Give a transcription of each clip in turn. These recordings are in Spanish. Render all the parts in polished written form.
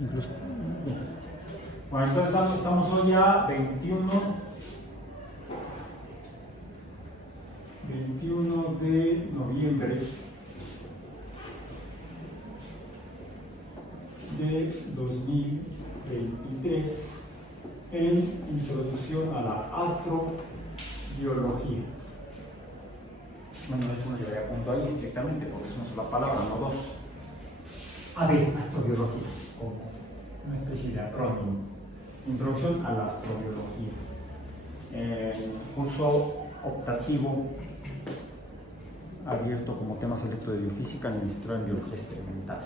incluso. Bien. Bueno, entonces estamos hoy a 21 de noviembre de 2023 en Introducción a la Astrobiología. Bueno, de hecho no llevaría punto ahí estrictamente porque es una sola palabra, no dos. Astrobiología, como una especie de acrónimo. Introducción a la Astrobiología. Curso optativo abierto como tema selecto de biofísica en el Instituto de Biología Experimental.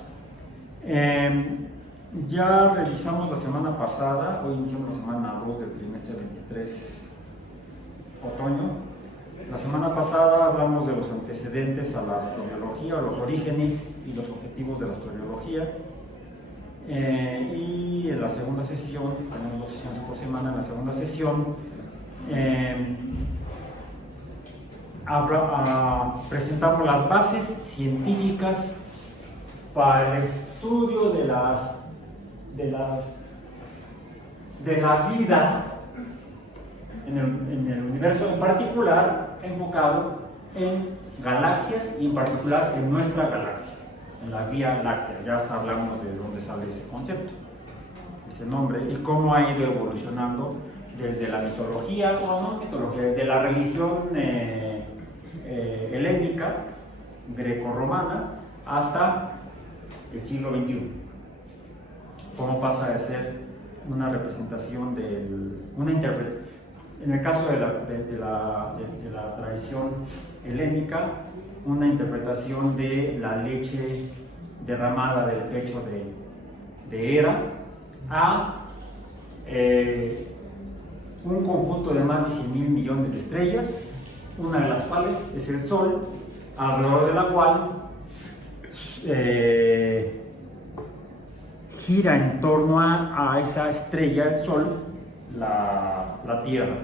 Ya revisamos la semana pasada, hoy iniciamos la semana 2 del trimestre 23 otoño. La semana pasada hablamos de los antecedentes a la astrobiología, los orígenes y los objetivos de la astrobiología. Y en la segunda sesión, tenemos 2 sesiones por semana, en la segunda sesión presentamos las bases científicas para el estudio de la vida en el universo, en particular enfocado en galaxias y en particular en nuestra galaxia, en la Vía Láctea. Ya hasta hablamos de dónde sale ese concepto, ese nombre, y cómo ha ido evolucionando desde la mitología, o no mitología, desde la religión helénica, grecorromana, hasta el siglo XXI. Cómo pasa de ser una representación una interpretación. En el caso de la tradición helénica, una interpretación de la leche derramada del pecho de Hera a un conjunto de más de 100.000 millones de estrellas, una de las cuales es el Sol, alrededor de la cual gira en torno a esa estrella, el Sol, la Tierra.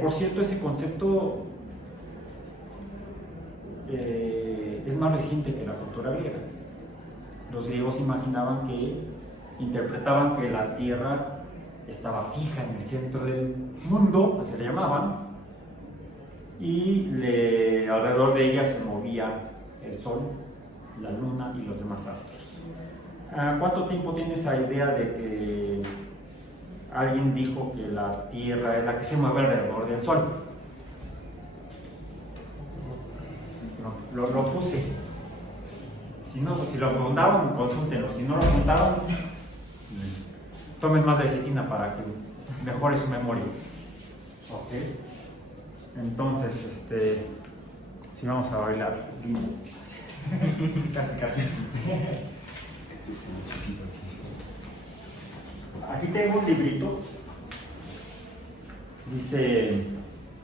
Por cierto, ese concepto es más reciente que la cultura griega. Los griegos interpretaban que la Tierra estaba fija en el centro del mundo, así le llamaban, y alrededor de ella se movía el Sol, la Luna y los demás astros. ¿Cuánto tiempo tiene esa idea de que alguien dijo que la Tierra es la que se mueve alrededor del Sol? No, lo puse. Si lo apuntaban, consúltenlo. Si no lo apuntaron, tomen más lecitina para que mejore su memoria. Ok. Entonces, si vamos a bailar. Casi. Aquí tengo un librito. Dice: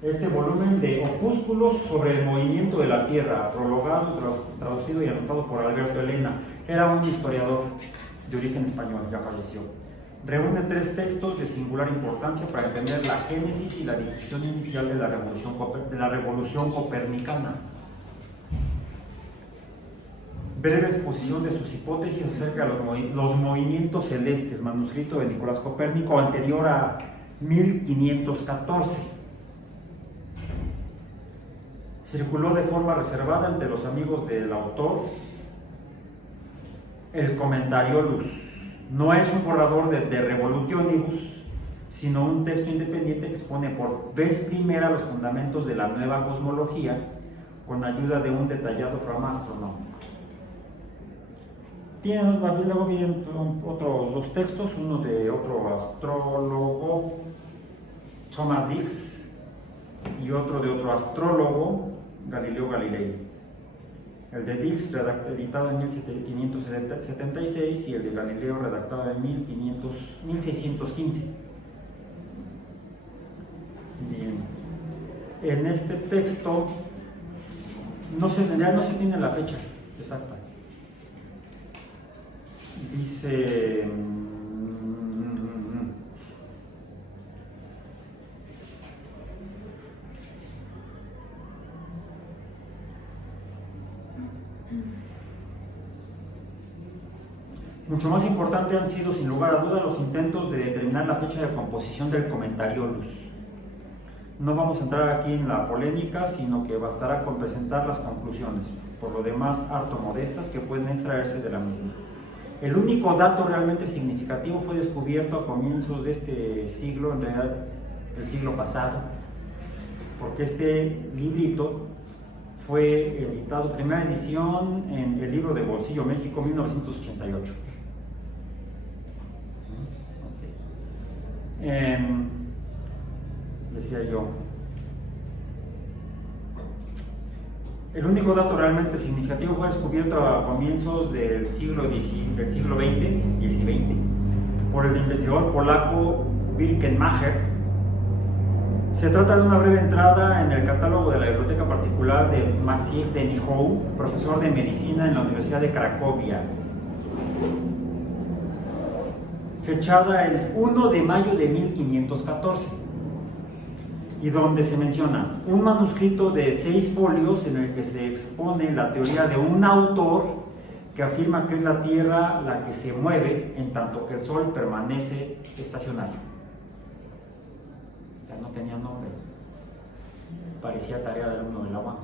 este volumen de opúsculos sobre el movimiento de la Tierra, prologado, traducido y anotado por Alberto Elena. Era un historiador de origen español, ya falleció. Reúne 3 textos de singular importancia para entender la génesis y la difusión inicial de la revolución copernicana. Breve exposición de sus hipótesis acerca de los movimientos celestes, manuscrito de Nicolás Copérnico, anterior a 1514. Circuló de forma reservada entre los amigos del autor el Commentariolus. No es un borrador de Revolutionibus, sino un texto independiente que expone por vez primera los fundamentos de la nueva cosmología con ayuda de un detallado programa astronómico. Luego vienen otros 2 textos, uno de otro astrólogo, Thomas Dix, y otro de otro astrólogo, Galileo Galilei. El de Dix, editado en 1576, y el de Galileo, redactado en 1615. Bien. En este texto ya no se tiene la fecha exacta. Dice: Mucho más importante han sido, sin lugar a duda, los intentos de determinar la fecha de composición del Commentariolus. No vamos a entrar aquí en la polémica, sino que bastará con presentar las conclusiones, por lo demás harto modestas, que pueden extraerse de la misma. El único dato realmente significativo fue descubierto a comienzos de este siglo, en realidad el siglo pasado, porque este librito fue editado, primera edición en el libro de Bolsillo México, 1988. Decía yo, el único dato realmente significativo fue descubierto a comienzos del siglo XX por el investigador polaco Birkenmacher. Se trata de una breve entrada en el catálogo de la biblioteca particular de Maciej de Michał, profesor de medicina en la Universidad de Cracovia, fechada el 1 de mayo de 1514, y donde se menciona un manuscrito de 6 folios en el que se expone la teoría de un autor que afirma que es la Tierra la que se mueve en tanto que el Sol permanece estacionario. Ya no tenía nombre, parecía tarea del alumno del agua.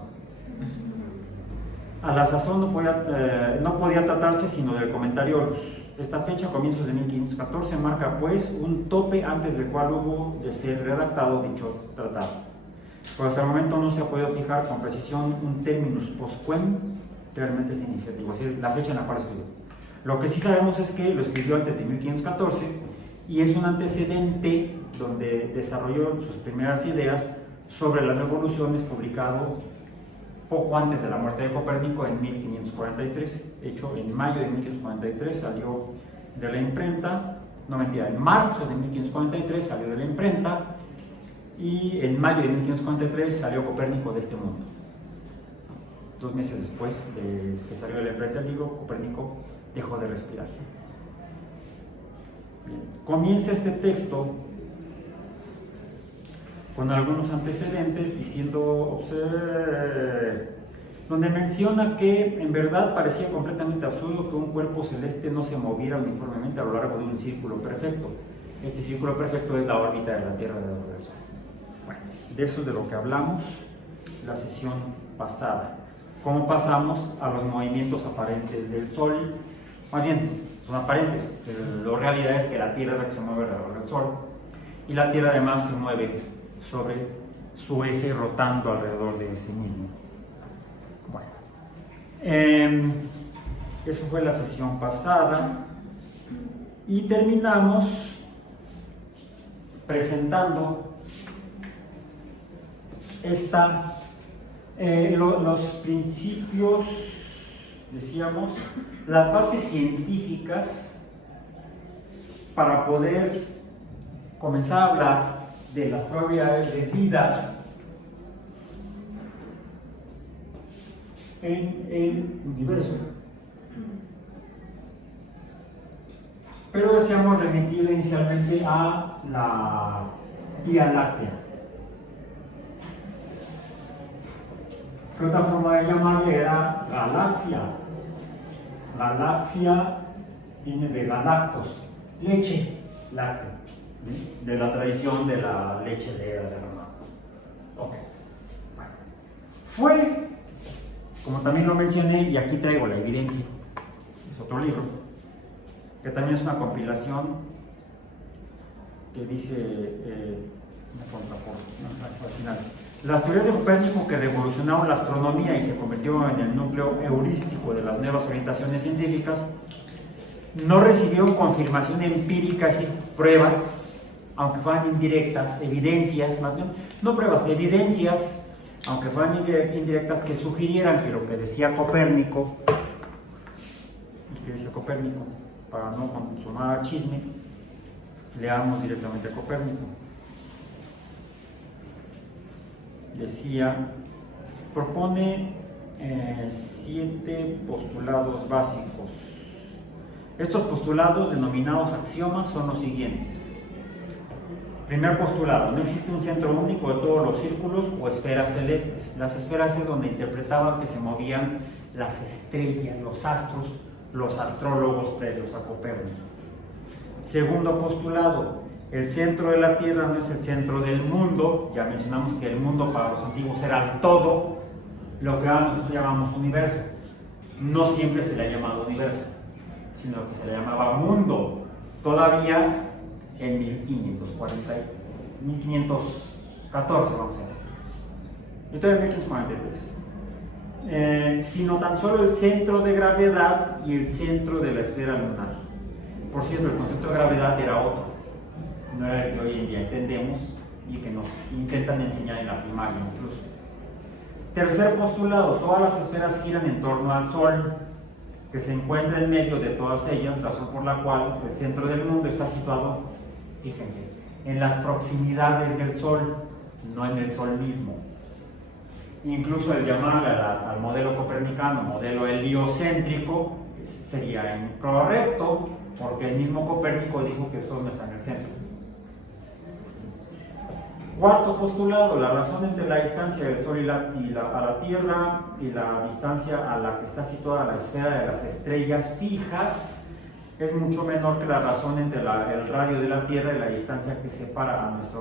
A la sazón no podía tratarse sino del Commentariolus. Esta fecha, comienzos de 1514, marca pues un tope antes del cual hubo de ser redactado dicho tratado. Pero hasta el momento no se ha podido fijar con precisión un terminus postquem realmente significativo, es decir, la fecha en la cual escribió. Lo que sí sabemos es que lo escribió antes de 1514 y es un antecedente donde desarrolló sus primeras ideas sobre las revoluciones, publicado poco antes de la muerte de Copérnico en 1543, hecho en mayo de 1543 salió de la imprenta, no mentira, en marzo de 1543 salió de la imprenta y en mayo de 1543 salió Copérnico de este mundo. 2 meses después de que salió de la imprenta el libro, Copérnico dejó de respirar. Bien. Comienza este texto con algunos antecedentes diciendo, donde menciona que en verdad parecía completamente absurdo que un cuerpo celeste no se moviera uniformemente a lo largo de un círculo perfecto. Este círculo perfecto es la órbita de la Tierra alrededor del Sol. Bueno, de eso es de lo que hablamos la sesión pasada. ¿Cómo pasamos a los movimientos aparentes del Sol? Más bien, son aparentes. La realidad es que la Tierra es la que se mueve alrededor del Sol y la Tierra además se mueve sobre su eje rotando alrededor de sí mismo. Bueno, eso fue la sesión pasada y terminamos presentando los principios, decíamos, las bases científicas para poder comenzar a hablar de las probabilidades de vida en el universo. Pero deseamos remitir inicialmente a la Vía Láctea. ¿Qué otra forma de llamarle era galaxia? Galaxia viene de galactos, leche láctea, de la tradición de la leche de la mamá. Ok. Bueno. Fue, como también lo mencioné, y aquí traigo la evidencia, es otro libro, que también es una compilación que dice, al final, las teorías de Copérnico que revolucionaron la astronomía y se convirtió en el núcleo heurístico de las nuevas orientaciones científicas, no recibieron confirmación empírica, es decir, pruebas, aunque fueran indirectas, evidencias, más bien, no pruebas, evidencias, aunque fueran indirectas, que sugirieran que lo que decía Copérnico, para no consumar chisme, leamos directamente a Copérnico. Decía, propone 7 postulados básicos. Estos postulados, denominados axiomas, son los siguientes. Primer postulado: no existe un centro único de todos los círculos o esferas celestes. Las esferas es donde interpretaban que se movían las estrellas, los astros, los astrólogos previos a Copérnico. Segundo postulado, el centro de la Tierra no es el centro del mundo. Ya mencionamos que el mundo para los antiguos era el todo, lo que nosotros llamamos universo. No siempre se le ha llamado universo, sino que se le llamaba mundo, todavía en 1514, vamos a decir. Entonces, en 1543. Sino tan solo el centro de gravedad y el centro de la esfera lunar. Por cierto, el concepto de gravedad era otro, no era el que hoy en día entendemos y que nos intentan enseñar en la primaria incluso. Tercer postulado, todas las esferas giran en torno al Sol, que se encuentra en medio de todas ellas, razón por la cual el centro del mundo está situado, fíjense, en las proximidades del Sol, no en el Sol mismo. Incluso el llamar al modelo copernicano modelo heliocéntrico sería incorrecto, porque el mismo Copérnico dijo que el Sol no está en el centro. Cuarto postulado, la razón entre la distancia del Sol a la Tierra y la distancia a la que está situada la esfera de las estrellas fijas es mucho menor que la razón entre el radio de la Tierra y la distancia que separa a nuestra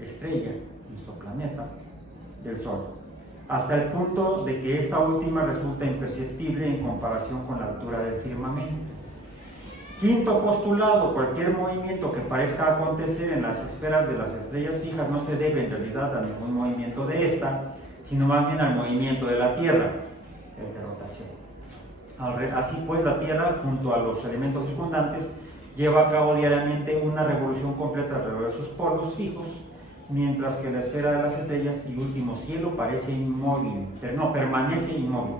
estrella, nuestro planeta, del Sol, hasta el punto de que esta última resulta imperceptible en comparación con la altura del firmamento. Quinto postulado, cualquier movimiento que parezca acontecer en las esferas de las estrellas fijas no se debe en realidad a ningún movimiento de esta, sino más bien al movimiento de la Tierra, el de rotación. Así pues, la Tierra, junto a los elementos circundantes, lleva a cabo diariamente una revolución completa alrededor de sus polos fijos, mientras que la esfera de las estrellas y último cielo permanece inmóvil.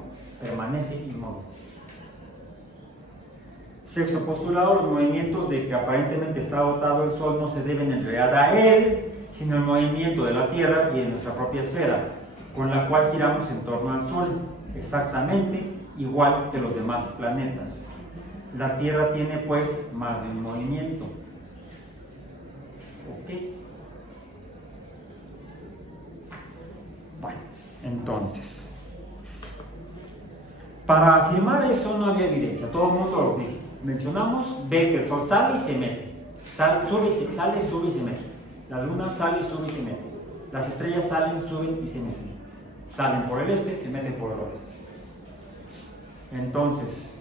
Sexto postulado, los movimientos de que aparentemente está dotado el Sol no se deben en realidad a él, sino al movimiento de la Tierra y de nuestra propia esfera, con la cual giramos en torno al Sol, exactamente igual que los demás planetas. La Tierra tiene pues más de un movimiento. ¿Ok? Bueno, entonces, para afirmar eso no había evidencia, todo el mundo lo mencionamos, ve que el Sol sale y se mete, sale, sube y se mete, la Luna sale, sube y se mete, las estrellas salen, suben y se meten, salen por el este, se meten por el oeste. Entonces,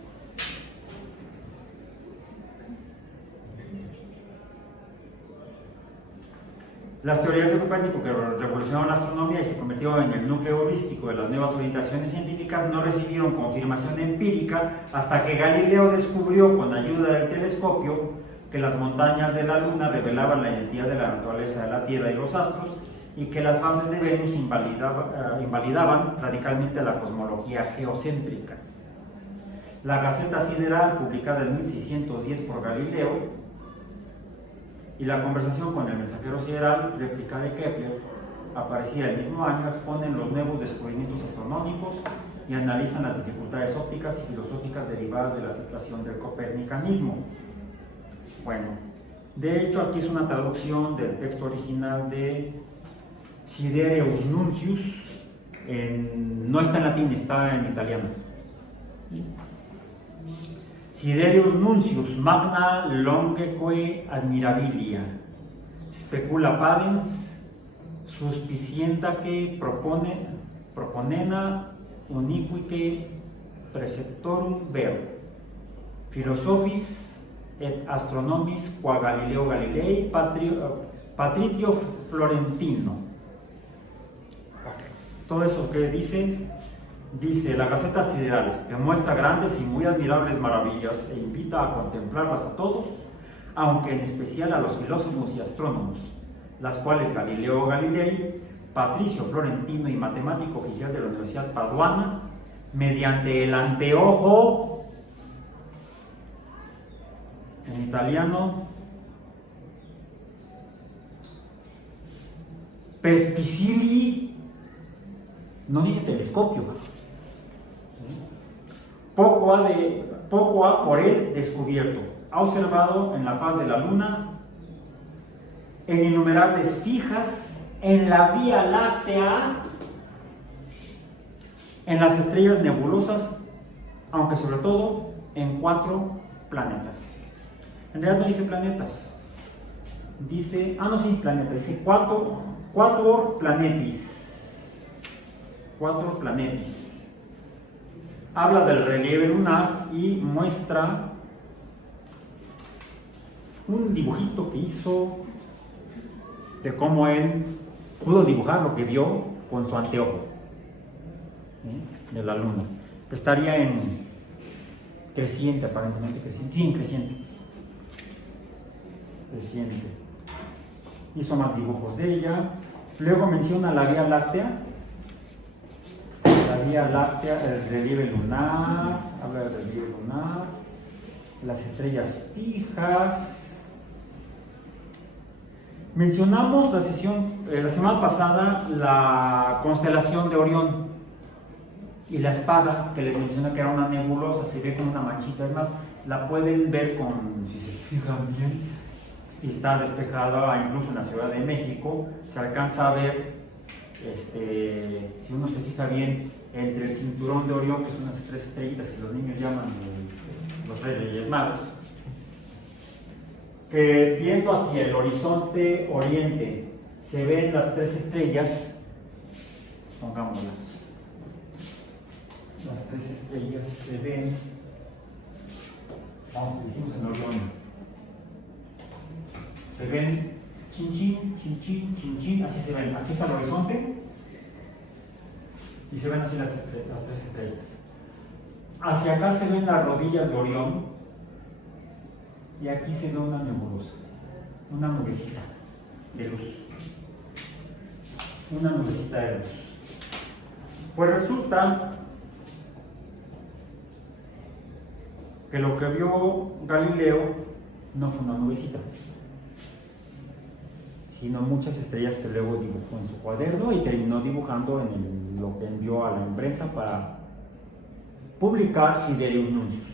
las teorías de Copérnico, que revolucionaron la astronomía y se convirtió en el núcleo holístico de las nuevas orientaciones científicas, no recibieron confirmación empírica hasta que Galileo descubrió, con ayuda del telescopio, que las montañas de la Luna revelaban la identidad de la naturaleza de la Tierra y los astros, y que las fases de Venus invalidaban radicalmente la cosmología geocéntrica. La Gaceta Sideral, publicada en 1610 por Galileo, y la conversación con el mensajero sideral, réplica de Kepler, aparecida el mismo año, exponen los nuevos descubrimientos astronómicos y analizan las dificultades ópticas y filosóficas derivadas de la aceptación del copernicanismo. Bueno, de hecho aquí es una traducción del texto original de Sidereus Nuncius, no está en latín, está en italiano. Sidereus Nuncius magna longeque admirabilia specula padens suspicientaque proponena uniquique preceptorum ver philosophis et astronomis qua Galileo Galilei patritio florentino. Todo eso que dice la Gaceta Sideral, que muestra grandes y muy admirables maravillas e invita a contemplarlas a todos, aunque en especial a los filósofos y astrónomos, las cuales Galileo Galilei, patricio florentino y matemático oficial de la Universidad Paduana, mediante el anteojo, en italiano, perspicilli, no dice telescopio, poco ha por él descubierto, ha observado en la faz de la Luna, en innumerables fijas, en la Vía Láctea, en las estrellas nebulosas aunque sobre todo en 4 planetas. En realidad no dice planetas, dice, no, sí, planeta, dice 4 planetis. 4 planetis. Habla del relieve lunar y muestra un dibujito que hizo de cómo él pudo dibujar lo que vio con su anteojo de la luna. Estaría en creciente, aparentemente creciente. Sí, en creciente. Creciente. Hizo más dibujos de ella. Luego menciona la Vía Láctea. La Vía Láctea, el relieve lunar. Habla del relieve lunar. Las estrellas fijas. Mencionamos la semana pasada la constelación de Orión y la espada, que les mencioné que era una nebulosa, se ve como una manchita. Es más, la pueden ver si se fijan bien, si está despejada, incluso en la Ciudad de México, se alcanza a ver, si uno se fija bien, entre el cinturón de Orión, que son unas 3 estrellitas que los niños llaman los Reyes Magos, que viendo hacia el horizonte oriente se ven las 3 estrellas, pongámoslas, las 3 estrellas se ven, decimos en Orión, se ven chin chin, chin chin, chin chin, así se ven. Aquí está el horizonte y se ven así las 3 estrellas. Hacia acá se ven las rodillas de Orión. Y aquí se ve una nebulosa, una nubecita de luz. Una nubecita de luz. Pues resulta que lo que vio Galileo no fue una nubecita, sino muchas estrellas que luego dibujó en su cuaderno y terminó dibujando en lo que envió a la imprenta para publicar Siderius Nuncius.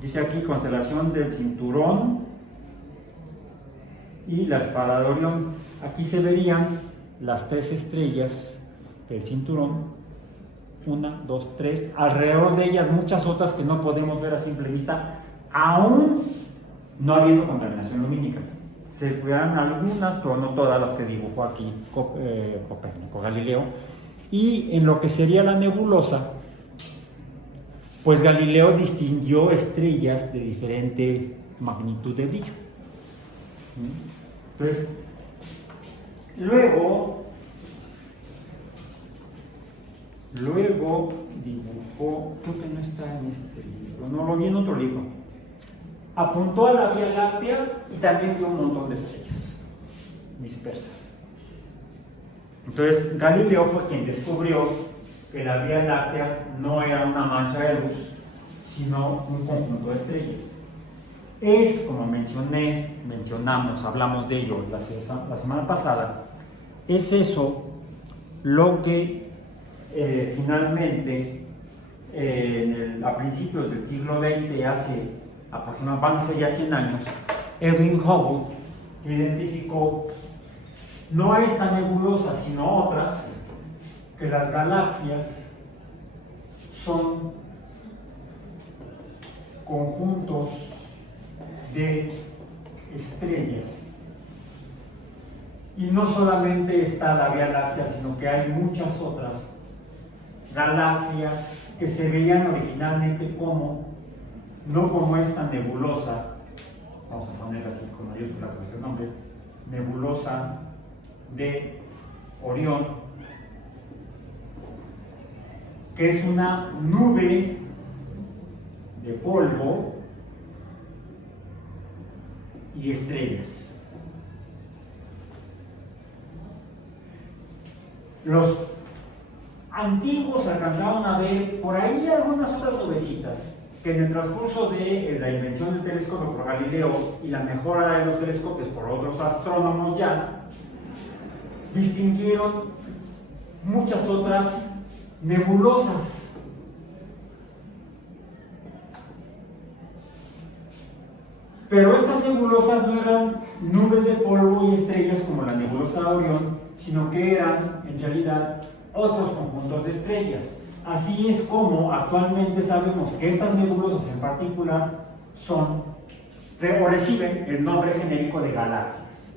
Dice aquí constelación del cinturón y la espada de Orión. Aquí se verían las 3 estrellas del cinturón, 1, 2, 3, alrededor de ellas muchas otras que no podemos ver a simple vista, aún no habiendo contaminación lumínica. Se verán algunas, pero no todas las que dibujó aquí Copérnico, Galileo. Y en lo que sería la nebulosa, pues Galileo distinguió estrellas de diferente magnitud de brillo. Entonces, luego dibujó, creo que no está en este libro, no lo vi en otro libro. Apuntó a la Vía Láctea y también vio un montón de estrellas dispersas. Entonces, Galileo fue quien descubrió que la Vía Láctea no era una mancha de luz, sino un conjunto de estrellas. Es, como hablamos de ello la semana pasada, es eso lo que finalmente a principios del siglo XX, van a ser ya 100 años, Edwin Hubble identificó no esta nebulosa, sino otras, que las galaxias son conjuntos de estrellas. Y no solamente está la Vía Láctea, sino que hay muchas otras galaxias que se veían originalmente no como esta nebulosa, vamos a poner así con mayúscula por ese nombre, nebulosa de Orión, que es una nube de polvo y estrellas. Los antiguos alcanzaron a ver por ahí algunas otras nubecitas que en el transcurso de la invención del telescopio por Galileo y la mejora de los telescopios por otros astrónomos ya distinguieron muchas otras nebulosas. Pero estas nebulosas no eran nubes de polvo y estrellas como la nebulosa de Orión, sino que eran en realidad otros conjuntos de estrellas. así es como actualmente sabemos que estas nebulosas en particular son o reciben el nombre genérico de galaxias.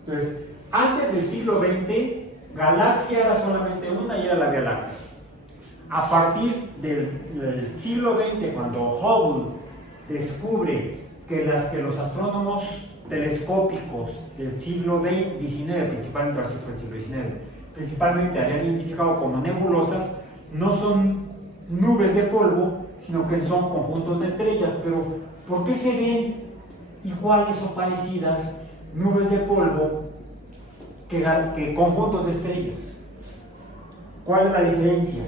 Entonces, antes del siglo XX, galaxia era solamente una y era la Vía Láctea. A partir del siglo XX, cuando Hubble descubre que los astrónomos telescópicos del siglo XIX, principalmente, ahora sí fue el siglo XIX, principalmente habían identificado como nebulosas, no son nubes de polvo, sino que son conjuntos de estrellas. Pero ¿por qué se ven iguales o parecidas nubes de polvo que conjuntos de estrellas? ¿Cuál es la diferencia?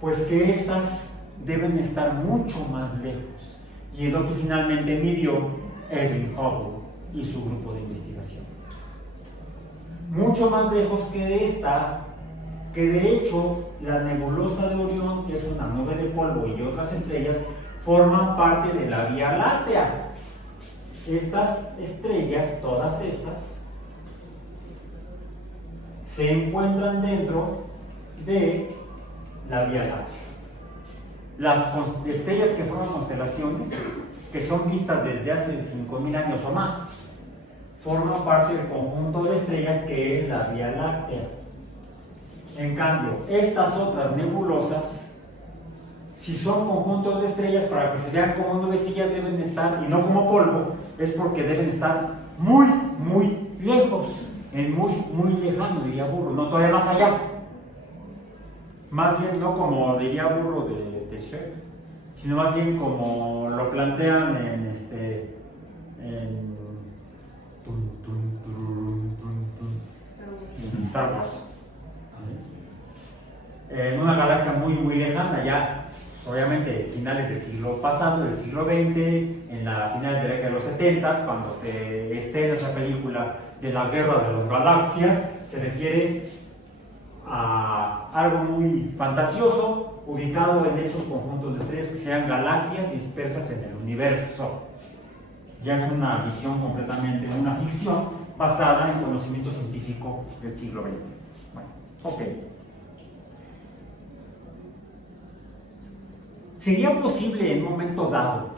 Pues que estas deben estar mucho más lejos, y es lo que finalmente midió Edwin Hubble y su grupo de investigación. Mucho más lejos que esta, que de hecho la nebulosa de Orión, que es una nube de polvo, y otras estrellas forman parte de la Vía Láctea. Estas estrellas, todas estas, se encuentran dentro de la Vía Láctea. Las estrellas que forman constelaciones, que son vistas desde hace 5.000 años o más, forman parte del conjunto de estrellas que es la Vía Láctea. En cambio, estas otras nebulosas, si son conjuntos de estrellas, para que se vean como nubecillas deben estar, y no como polvo, es porque deben estar muy, muy lejos, en muy lejano, diría Burro, no todavía más allá. Más bien no como diría Burro de Shrek, sino más bien como lo plantean en Star Wars. En una galaxia muy lejana, ya pues, obviamente finales del siglo pasado, del siglo XX, en la finales de la década de los 70, cuando se estrena esa película de la Guerra de las Galaxias, se refiere a algo muy fantasioso, ubicado en esos conjuntos de estrellas que sean galaxias dispersas en el universo. Ya es una visión completamente, una ficción basada en conocimiento científico del siglo XX. Bueno, ok. ¿Sería posible en un momento dado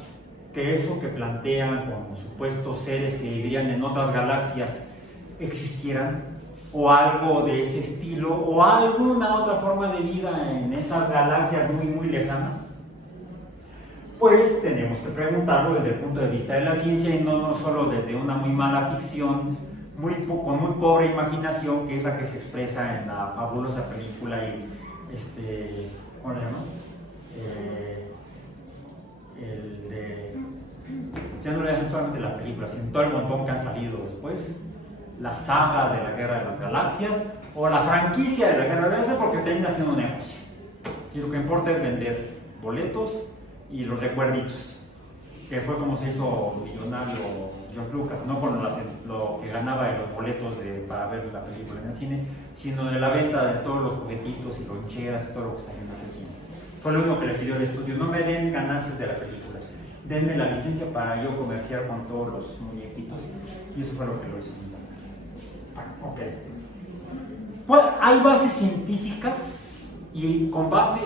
que eso que plantean como supuestos seres que vivirían en otras galaxias existieran? ¿O algo de ese estilo? ¿O alguna otra forma de vida en esas galaxias muy lejanas? Pues tenemos que preguntarlo desde el punto de vista de la ciencia, y no solo desde una muy mala ficción, con muy pobre imaginación, que es la que se expresa en la fabulosa película y ¿cómo le llaman? Ya no le dejan solamente la película, sino todo el montón que han salido después, la saga de la Guerra de las Galaxias o la franquicia de la Guerra de las Galaxias, porque termina siendo un negocio. Y lo que importa es vender boletos y los recuerditos, que fue como se hizo millonario George Lucas, no con lo que ganaba de los boletos para ver la película en el cine, sino de la venta de todos los juguetitos y loncheras y todo lo que salió en la película. Fue lo único que le pidió el estudio: no me den ganancias de la película, denme la licencia para yo comerciar con todos los muñequitos, y eso fue lo que lo hizo. Ok. Pues hay bases científicas, y con base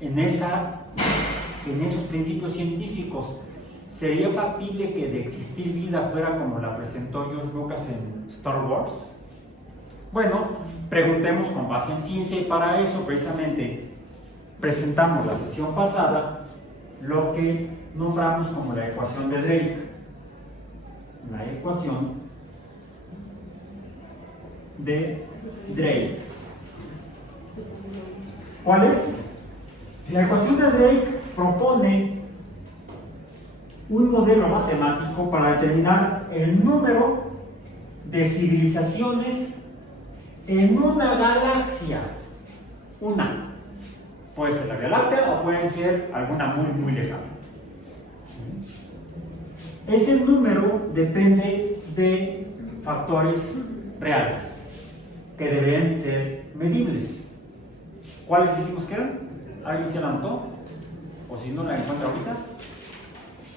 en esos principios científicos, ¿sería factible que de existir vida fuera como la presentó George Lucas en Star Wars? Bueno, preguntemos con base en ciencia, y para eso precisamente presentamos la sesión pasada lo que nombramos como la ecuación de Drake. La ecuación de Drake. ¿Cuál es? La ecuación de Drake propone un modelo matemático para determinar el número de civilizaciones en una galaxia. Una. Puede ser la Vía Láctea o puede ser alguna muy lejana. Ese número depende de factores reales que deben ser medibles. ¿Cuáles dijimos que eran? ¿Alguien se la anotó? O si no la encuentra ahorita.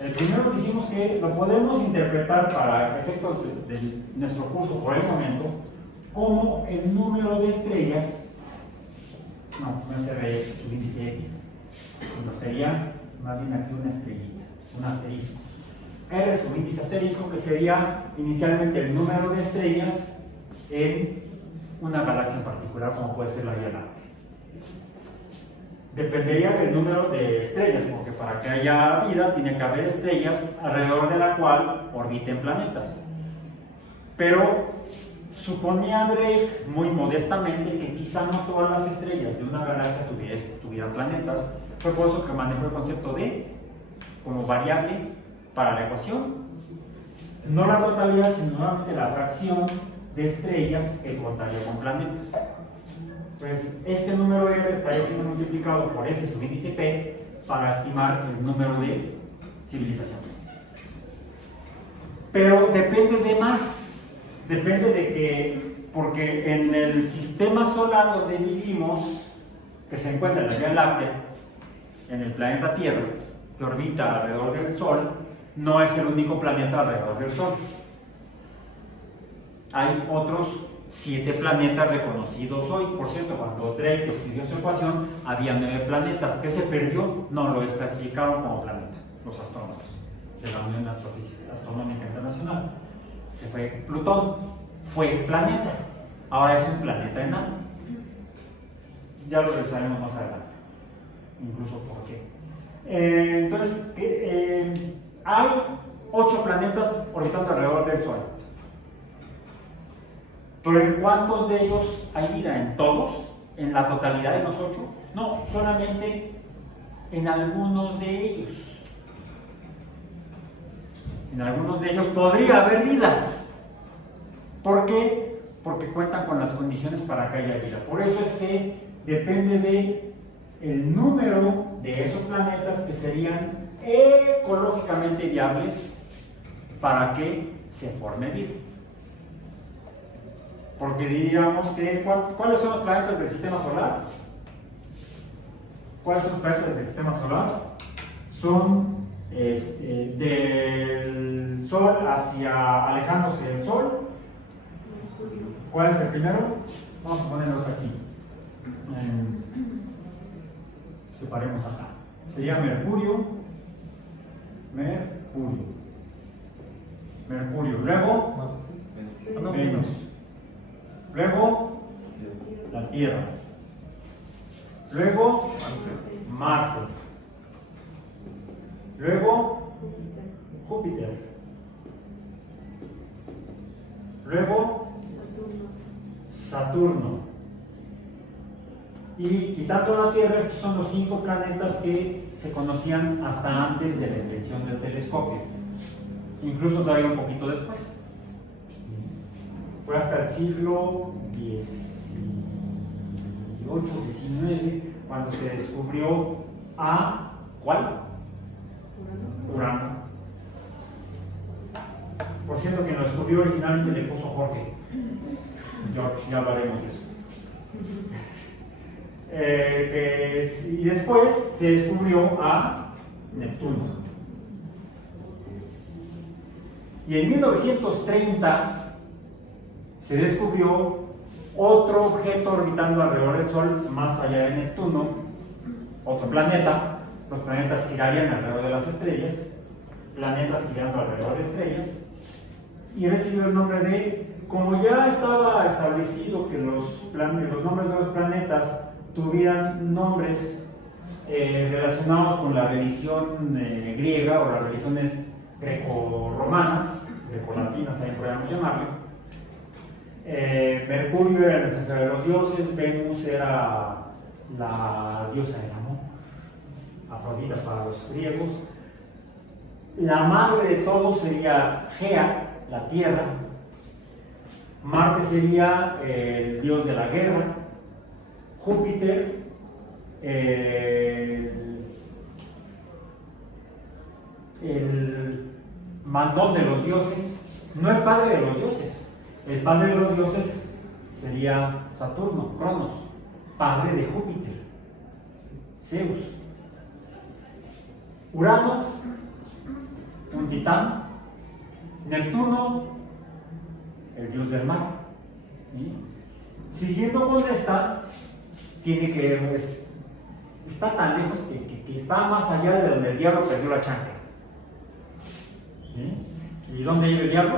El primero dijimos que lo podemos interpretar para efectos de nuestro curso por el momento como el número de estrellas, no sería su índice X, sino sería más bien aquí una estrellita, un asterisco. R es un índice asterisco que sería inicialmente el número de estrellas en una galaxia en particular, como puede ser la Vía Láctea. Dependería del número de estrellas, porque para que haya vida tiene que haber estrellas alrededor de la cual orbiten planetas. Pero suponía Drake muy modestamente que quizá no todas las estrellas de una galaxia tuvieran planetas. Fue por eso que manejó el concepto de como variable para la ecuación. No la totalidad, sino nuevamente la fracción de estrellas que contaría con planetas. Pues este número R estaría siendo multiplicado por F sub índice P para estimar el número de civilizaciones. Pero depende de más, depende de que, porque en el sistema solar donde vivimos, que se encuentra en la Vía Láctea, en el planeta Tierra, que orbita alrededor del Sol, no es el único planeta alrededor del Sol. Hay otros 7 planetas reconocidos hoy. Por cierto, cuando Drake escribió su ecuación, había 9 planetas. ¿Qué se perdió? No lo desclasificaron como planeta, los astrónomos de la Unión Astronómica Internacional, que fue Plutón. Fue planeta, ahora es un planeta enano. Ya lo revisaremos más adelante, incluso por qué. Entonces, hay 8 planetas orbitando alrededor del Sol. ¿Pero en cuántos de ellos hay vida? ¿En todos? ¿En la totalidad de los 8? No, solamente en algunos de ellos. En algunos de ellos podría haber vida. ¿Por qué? Porque cuentan con las condiciones para que haya vida. Por eso es que depende de el número de esos planetas que serían ecológicamente viables para que se forme vida. Porque diríamos que, ¿cuáles son los planetas del sistema solar? ¿Cuáles son los planetas del sistema solar? Son del Sol alejándose del Sol. ¿Cuál es el primero? Vamos a ponerlos aquí. Separemos acá. Sería Mercurio. Luego, Venus. Luego, la Tierra. Luego, Marte. Luego, Júpiter. Luego, Saturno. Y quitando la Tierra, estos son los 5 planetas que se conocían hasta antes de la invención del telescopio. Incluso todavía un poquito después. Fue hasta el siglo XVIII, XIX, cuando se descubrió ¿cuál? Urano. Por cierto, quien lo descubrió originalmente le puso Jorge. George, ya hablaremos de eso. Y después se descubrió a Neptuno. Y en 1930 se descubrió otro objeto orbitando alrededor del Sol, más allá de Neptuno, otro planeta. Los planetas girarían alrededor de las estrellas, planetas girando alrededor de estrellas, y recibió el nombre de, como ya estaba establecido que los nombres de los planetas tuvieran nombres relacionados con la religión griega o las religiones greco-romanas, grecolatinas, ahí podríamos llamarlo. Mercurio era el mensajero de los dioses, Venus era la diosa del amor, Afrodita para los griegos. La madre de todos sería Gea, la tierra. Marte sería el dios de la guerra. Júpiter, el mandón de los dioses, no el padre de los dioses. El padre de los dioses sería Saturno, Cronos, padre de Júpiter, Zeus. Urano, un titán. Neptuno, el dios del mar. ¿sí? Siguiendo con esta, tiene que está tan lejos que está más allá de donde el diablo perdió la chancla. ¿Sí? ¿Y dónde vive el diablo?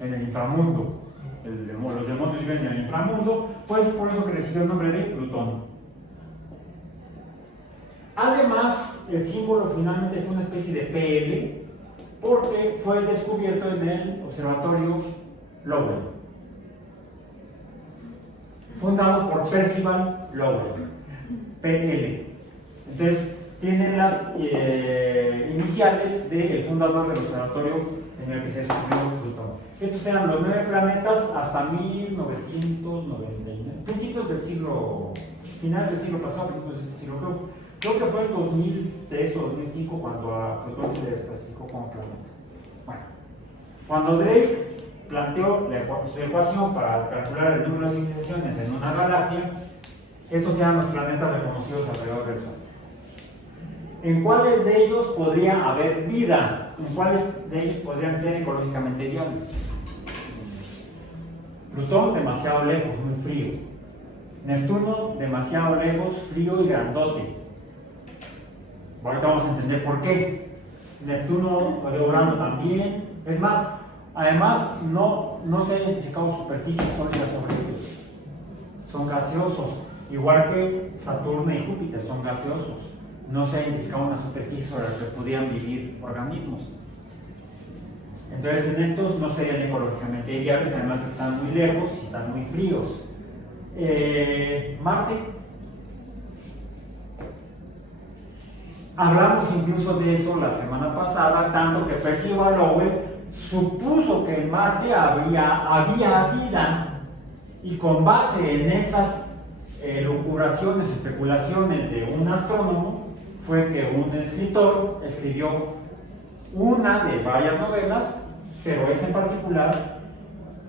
En el inframundo. Los demonios viven en el inframundo, pues por eso que recibió el nombre de Plutón. Además, el símbolo finalmente fue una especie de PL, porque fue descubierto en el observatorio Lowell, fundado por Percival Lowell, PL. Entonces, tiene las iniciales del fundador del observatorio en el que se descubrió Plutón. Estos eran los 9 planetas hasta 1999, principios del siglo, finales del siglo pasado, principios del siglo. Creo que fue en 2003 o 2005 cuando a Plutón se le desclasificó como planeta. Bueno, cuando Drake planteó su ecuación para calcular el número de civilizaciones en una galaxia, estos eran los planetas reconocidos alrededor del Sol. ¿En cuáles de ellos podría haber vida? ¿En cuáles de ellos podrían ser ecológicamente viables? Plutón, demasiado lejos, muy frío. Neptuno, demasiado lejos, frío y grandote. Ahorita vamos a entender por qué. Neptuno, Urano también. Es más, además no se ha identificado superficies sólidas sobre ellos. Son gaseosos, igual que Saturno y Júpiter son gaseosos. No se ha identificado una superficie sobre la que pudieran vivir organismos. Entonces en estos no serían ecológicamente viables, además de que están muy lejos y están muy fríos. Marte. Hablamos incluso de eso la semana pasada, tanto que Percival Lowell supuso que en Marte había vida, y con base en esas lucubraciones, especulaciones de un astrónomo, fue que un escritor escribió una de varias novelas, pero esa en particular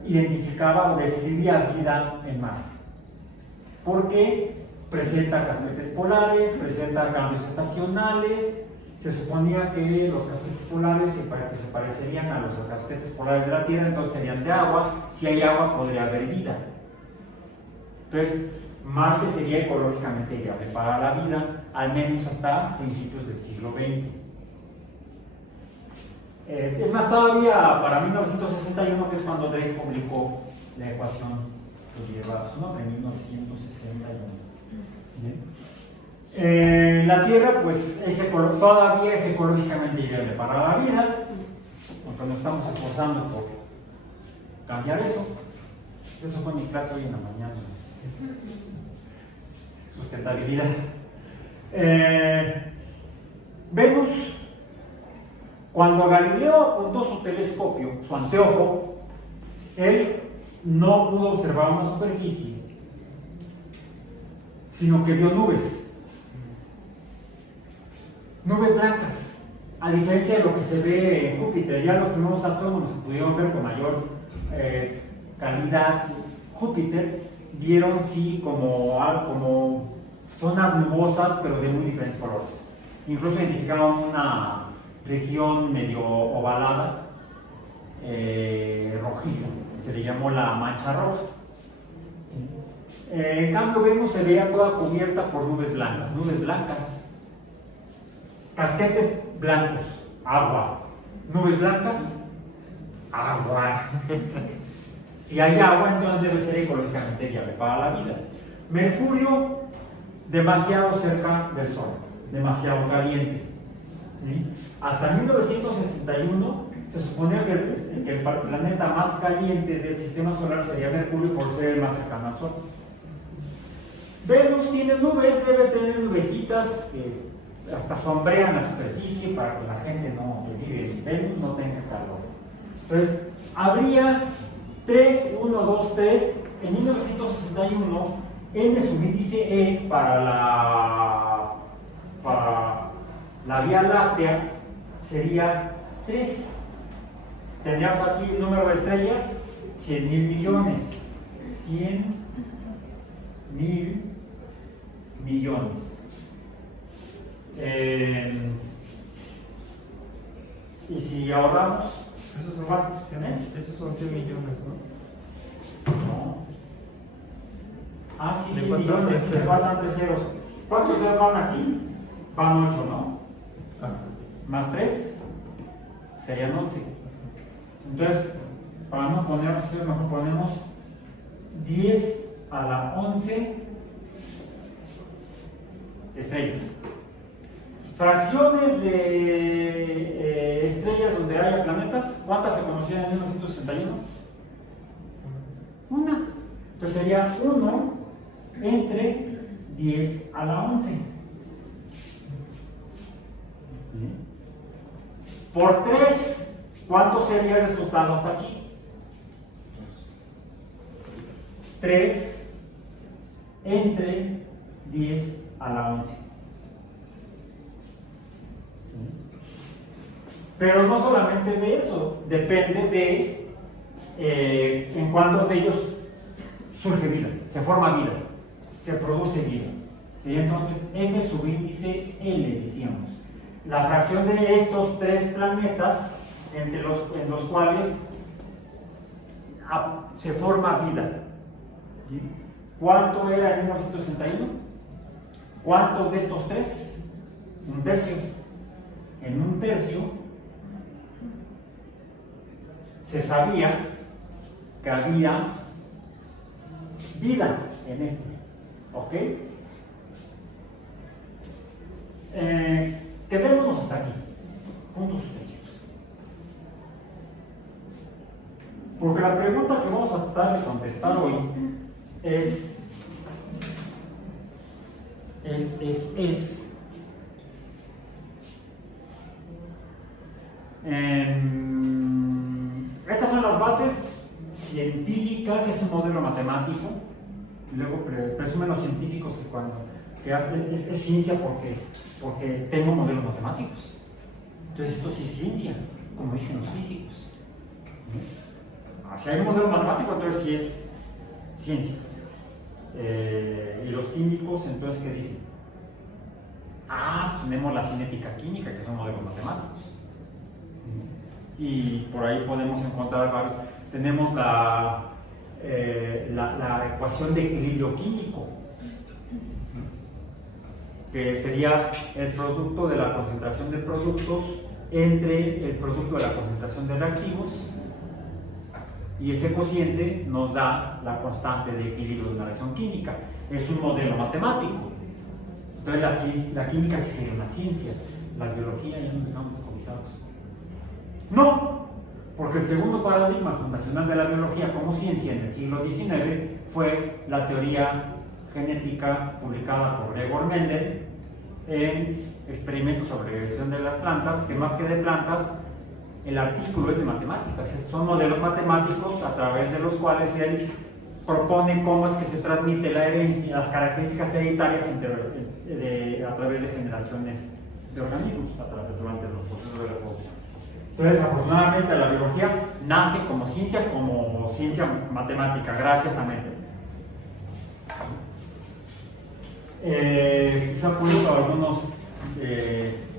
identificaba o describía vida en Marte. Porque presenta casquetes polares, presenta cambios estacionales. Se suponía que los casquetes polares se parecerían a los casquetes polares de la Tierra, entonces serían de agua. Si hay agua, podría haber vida. Entonces, Marte sería ecológicamente viable para la vida, al menos hasta principios del siglo XX. Es más, todavía para 1961, que es cuando Drake publicó la ecuación que lleva su nombre, 1961. ¿Bien? La Tierra, pues, todavía es ecológicamente viable para la vida, aunque nos estamos esforzando por cambiar eso. Eso fue mi clase hoy en la mañana. Sustentabilidad. Venus, cuando Galileo apuntó su telescopio, su anteojo, él no pudo observar una superficie, sino que vio nubes blancas, a diferencia de lo que se ve en Júpiter. Ya los primeros astrónomos que pudieron ver con mayor calidad Júpiter, vieron sí como zonas nubosas, pero de muy diferentes colores. Incluso identificaron una región medio ovalada, rojiza, se le llamó la mancha roja. En cambio, Venus se veía toda cubierta por nubes blancas, casquetes blancos, agua, nubes blancas, agua. Si hay agua, entonces debe ser ecológicamente viable para la vida. Mercurio, demasiado cerca del Sol, demasiado caliente. ¿Sí? Hasta 1961 se suponía que el planeta más caliente del sistema solar sería Mercurio, por ser el más cercano al Sol. Venus tiene nubes, debe tener nubecitas que hasta sombrean la superficie para que la gente que vive en Venus no tenga calor. Entonces, habría 3, 1, 2, 3. En 1961, N subíndice E para la Vía Láctea sería 3. Tendríamos aquí el número de estrellas, 100.000 millones. 100.000 millones. Y si ahorramos, esos son 100 millones, ¿no? No. Ah, sí, De sí, 4 a millones, 3 se ceros. faltan 3 ceros. ¿Cuántos ceros van aquí? Van 8, ¿no? Ah, Más 3 serían 11. Entonces, para no ponernos ceros, mejor ponemos 10 a la 11 estrellas. Fracciones de estrellas donde haya planetas, ¿cuántas se conocían en 1961? Una. Entonces sería 1 entre 10 a la 11. Por 3, ¿cuánto sería el resultado hasta aquí? 3 entre 10 a la 11. Pero no solamente de eso, depende de en cuántos de ellos surge vida, se forma vida, se produce vida. ¿Sí? Entonces, F subíndice L, decíamos. La fracción de estos 3 planetas en los cuales se forma vida. ¿Sí? ¿Cuánto era en 1961? ¿Cuántos de estos 3? Un tercio. En un tercio se sabía que había vida en este. ¿Ok? Quedémonos hasta aquí. Puntos suspensivos. Porque la pregunta que vamos a tratar de contestar hoy es estas son las bases científicas, es un modelo matemático. Luego presumen los científicos que hacen es ciencia porque tengo modelos matemáticos. Entonces esto sí es ciencia, como dicen los físicos. Si hay un modelo matemático, entonces sí es ciencia. Y los químicos, entonces, ¿qué dicen? Tenemos la cinética química, que son modelos matemáticos. Y por ahí podemos encontrar, tenemos la ecuación de equilibrio químico, que sería el producto de la concentración de productos entre el producto de la concentración de reactivos, y ese cociente nos da la constante de equilibrio de una reacción química. Es un modelo matemático. Entonces la química sí sería una ciencia, la biología ya nos dejamos descobijados. No, porque el segundo paradigma fundacional de la biología como ciencia en el siglo XIX fue la teoría genética publicada por Gregor Mendel en experimentos sobre regresión de las plantas, que más que de plantas, el artículo es de matemáticas. Son modelos matemáticos a través de los cuales él propone cómo es que se transmite la herencia, las características hereditarias a través de generaciones de organismos, durante los procesos de reproducción. Entonces, afortunadamente, la biología nace como ciencia matemática, gracias a Mendel. Quizá por eso algunos,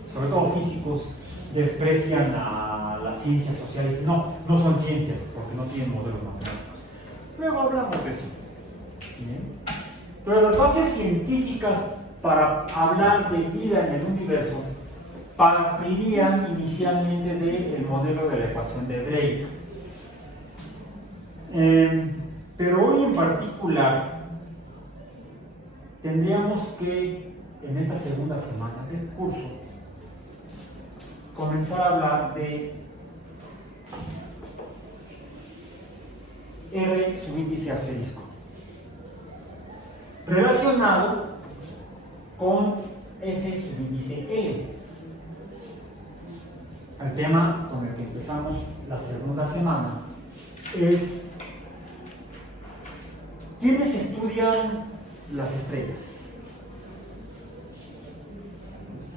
sobre todo físicos, desprecian a las ciencias sociales. No son ciencias, porque no tienen modelos matemáticos. Luego hablamos de eso. ¿Bien? Pero las bases científicas para hablar de vida en el universo partirían inicialmente del modelo de la ecuación de Drake. Pero hoy en particular tendríamos que, en esta segunda semana del curso, comenzar a hablar de R subíndice asterisco, relacionado con F subíndice L. El tema con el que empezamos la segunda semana es: ¿quiénes estudian las estrellas?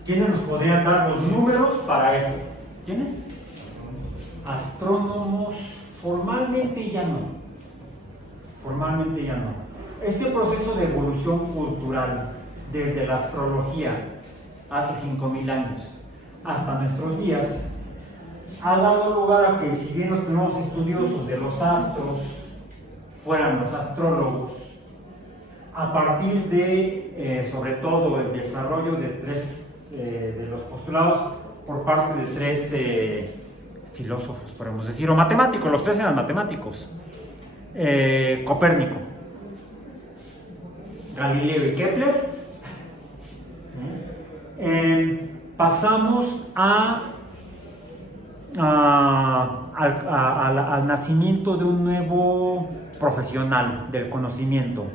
¿Quiénes nos podrían dar los números para esto? ¿Quiénes? Astrónomos. Formalmente ya no. Formalmente ya no. Este proceso de evolución cultural desde la astrología hace 5000 años hasta nuestros días ha dado lugar a que, si bien los primeros estudiosos de los astros fueran los astrólogos, a partir de, sobre todo, el desarrollo de los postulados por parte de tres filósofos, podemos decir, o matemáticos. Los tres eran matemáticos: Copérnico, Galileo y Kepler. Pasamos al nacimiento de un nuevo profesional del conocimiento,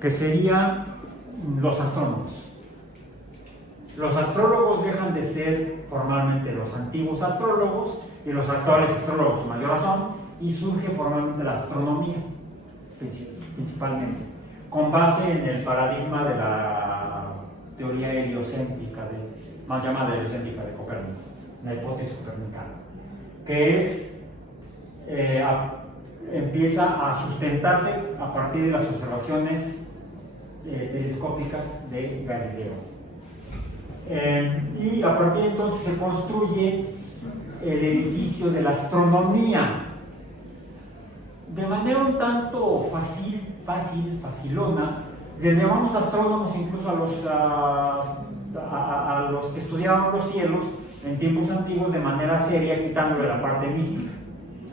que serían los astrónomos. Los astrólogos dejan de ser formalmente los antiguos astrólogos y los actuales astrólogos, con mayor razón, y surge formalmente la astronomía, principalmente, con base en el paradigma de la teoría heliocéntrica, mal llamada heliocéntrica de Copérnico, la hipótesis copernicana, que es, empieza a sustentarse a partir de las observaciones telescópicas de Galileo. Y a partir de entonces se construye el edificio de la astronomía de manera un tanto facilona. Les llamamos astrónomos incluso a los que estudiaban los cielos en tiempos antiguos de manera seria, quitándole la parte mística.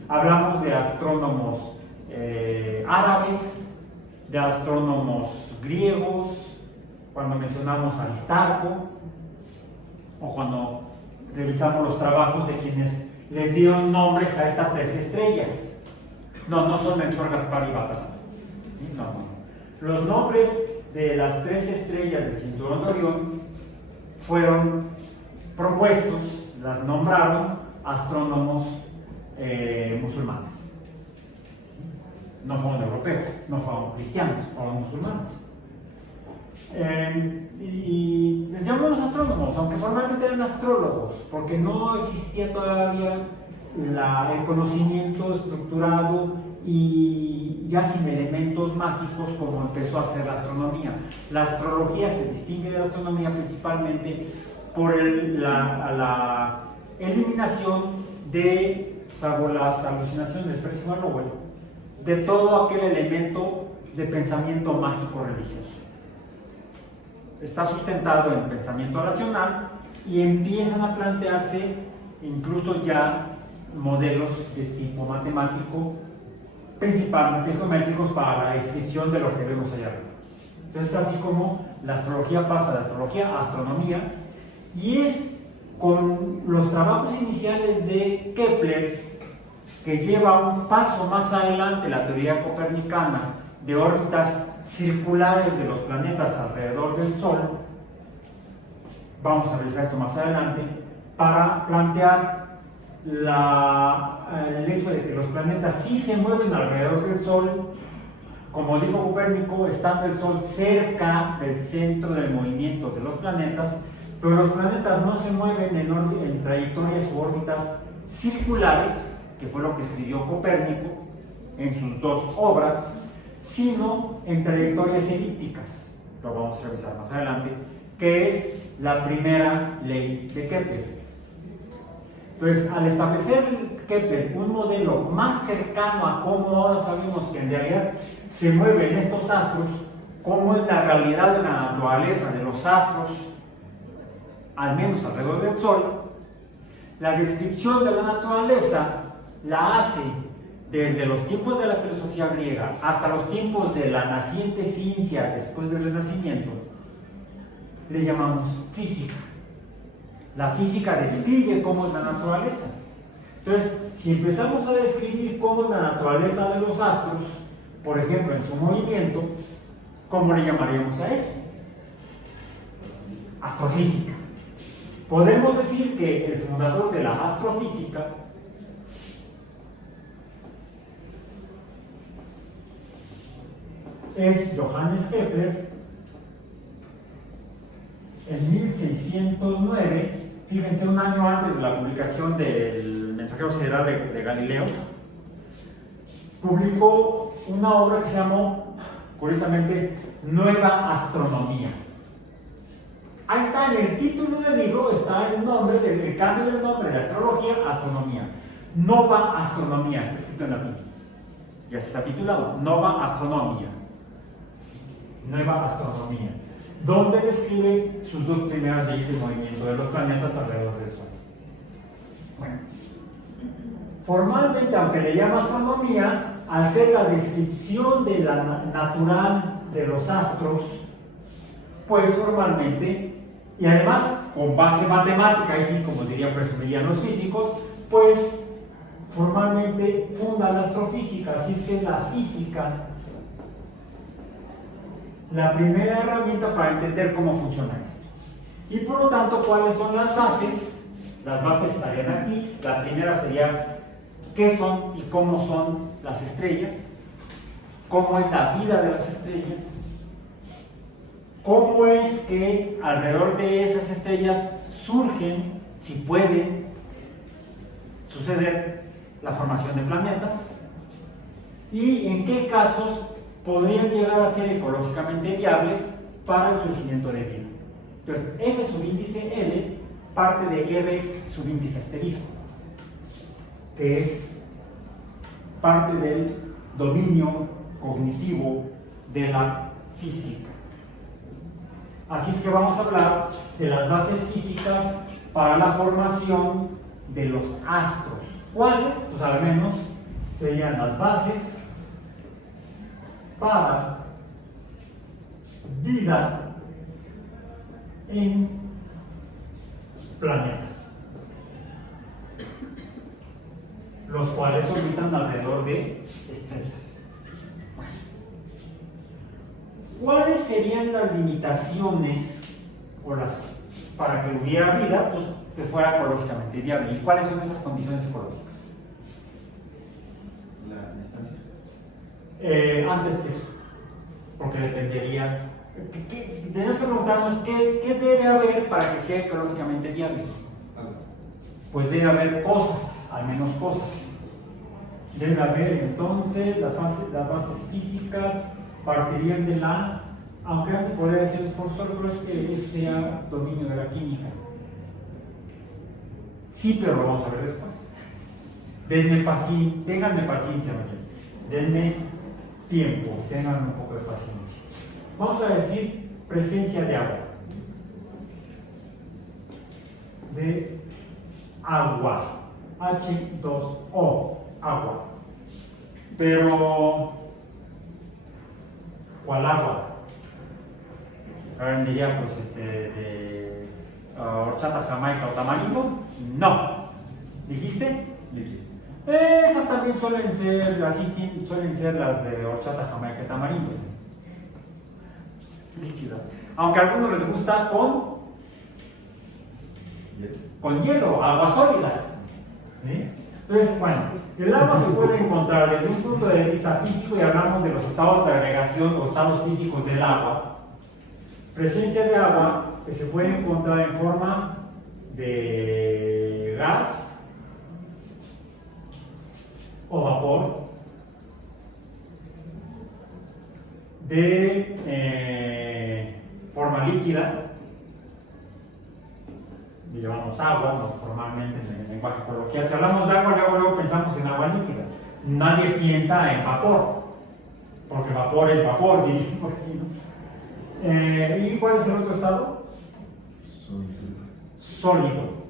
Hablamos de astrónomos árabes, de astrónomos griegos, cuando mencionamos a Aristarco, o cuando revisamos los trabajos de quienes les dieron nombres a estas tres estrellas. No son Melchor, Gaspar y Baltasar. No. Los nombres de las tres estrellas del cinturón de Orión fueron propuestos, las nombraron astrónomos musulmanes. No fueron europeos, no fueron cristianos, fueron musulmanes. Y les llamamos astrónomos, aunque formalmente eran astrólogos, porque no existía todavía el conocimiento estructurado y ya sin elementos mágicos como empezó a ser la astronomía. La astrología se distingue de la astronomía principalmente por la eliminación de, salvo las alucinaciones del Percival Lowell, de todo aquel elemento de pensamiento mágico religioso. Está sustentado en pensamiento racional y empiezan a plantearse incluso ya modelos de tipo matemático, principalmente geométricos, para la descripción de lo que vemos allá arriba. Entonces, así como la astrología pasa de astrología a astronomía, y es con los trabajos iniciales de Kepler que lleva un paso más adelante la teoría copernicana de órbitas circulares de los planetas alrededor del Sol. Vamos a revisar esto más adelante, para plantear el hecho de que los planetas sí se mueven alrededor del Sol, como dijo Copérnico, estando el Sol cerca del centro del movimiento de los planetas, pero los planetas no se mueven en trayectorias u órbitas circulares, que fue lo que escribió Copérnico en sus dos obras, sino en trayectorias elípticas. Lo vamos a revisar más adelante, que es la primera ley de Kepler. Entonces, al establecer Kepler un modelo más cercano a cómo ahora sabemos que en realidad se mueven estos astros, cómo es la realidad de la naturaleza de los astros, al menos alrededor del Sol, la descripción de la naturaleza la hace desde los tiempos de la filosofía griega hasta los tiempos de la naciente ciencia después del Renacimiento. Le llamamos física. La física describe cómo es la naturaleza. Entonces, si empezamos a describir cómo es la naturaleza de los astros, por ejemplo, en su movimiento, ¿cómo le llamaríamos a eso? Astrofísica. Podemos decir que el fundador de la astrofísica es Johannes Kepler. En 1609, fíjense, un año antes de la publicación del Mensajero Sideral de Galileo, publicó una obra que se llamó, curiosamente, Nueva Astronomía. Ahí está, en el título del libro está el nombre, el cambio del nombre de astrología a astronomía. Nova Astronomía, está escrito en latín. Ya se está titulado, Nova Astronomía. Nueva Astronomía, donde describe sus dos primeras leyes de movimiento de los planetas alrededor del Sol. Bueno, formalmente, aunque le llama astronomía, al ser la descripción de la natural de los astros, pues formalmente, y además con base matemática, así como presumirían los físicos, pues formalmente funda la astrofísica, así es que es la física la primera herramienta para entender cómo funciona esto. Y por lo tanto, ¿cuáles son las bases? Las bases estarían aquí. La primera sería qué son y cómo son las estrellas, cómo es la vida de las estrellas, cómo es que alrededor de esas estrellas surgen, si pueden suceder, la formación de planetas, y en qué casos podrían llegar a ser ecológicamente viables para el surgimiento de vida. Entonces, F subíndice L parte de R subíndice asterisco, que es parte del dominio cognitivo de la física. Así es que vamos a hablar de las bases físicas para la formación de los astros. ¿Cuáles? Pues al menos serían las bases para vida en planetas, los cuales orbitan alrededor de estrellas. ¿Cuáles serían las limitaciones para que hubiera vida, pues que fuera ecológicamente viable? ¿Y cuáles son esas condiciones ecológicas? La distancia. Antes que eso, porque dependería. Tenemos que preguntarnos qué debe haber para que sea ecológicamente viable. Pues debe haber cosas, al menos cosas. Debe haber entonces las bases físicas partirían de aunque podría decir el profesor, pero es que eso sería dominio de la química. Sí, pero lo vamos a ver después. Ténganme paciencia, denme tiempo, tengan un poco de paciencia. Vamos a decir presencia de agua. De agua. H2O, agua. Pero, ¿cuál agua? Ahora diría, pues, de horchata, jamaica o tamarindo. No. ¿Dijiste? Esas también suelen ser las de horchata, jamaica y tamarindo. Líquida. Aunque a algunos les gusta con hielo, agua sólida. ¿Sí? Entonces, bueno, el agua se puede encontrar desde un punto de vista físico y hablamos de los estados de agregación o estados físicos del agua. Presencia de agua que se puede encontrar en forma de gas o vapor, de forma líquida, le llamamos agua, ¿no? Formalmente en el lenguaje coloquial. Si hablamos de agua, luego pensamos en agua líquida. Nadie piensa en vapor, porque vapor es vapor, diríamos. ¿Y cuál es el otro estado? Sólido.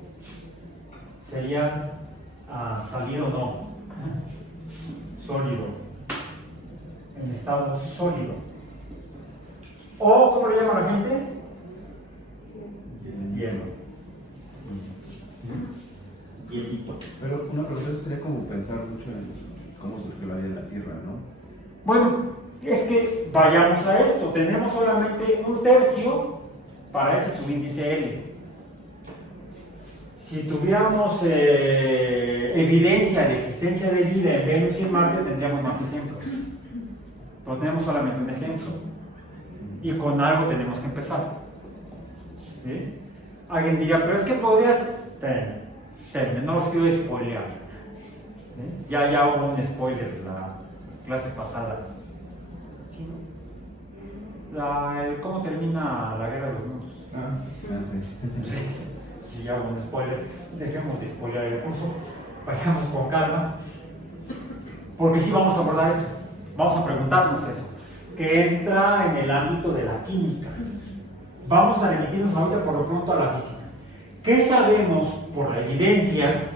Sería salido, no. Sólido. En estado sólido. O, ¿cómo le llama la gente? Hielo. Hielito. Pero una pregunta, eso sería como pensar mucho en cómo surgió la vida en la Tierra, ¿no? Bueno, es que vayamos a esto. Tenemos solamente un tercio para F subíndice L. Si tuviéramos evidencia de existencia de vida en Venus y en Marte, tendríamos más ejemplos. Pero tenemos solamente un ejemplo. Y con algo tenemos que empezar. ¿Sí? Alguien diría, pero es que podrías... no los quiero spoilear. ¿Sí? Ya hubo un spoiler la clase pasada. ¿Sí? ¿Cómo termina la guerra de los mundos? Sí. Sí, ya hubo un spoiler. Dejemos de spoilear el curso. vayamos con calma, porque sí vamos a abordar eso, vamos a preguntarnos eso, que entra en el ámbito de la química. Vamos a remitirnos ahorita por lo pronto a la física. ¿Qué sabemos por la evidencia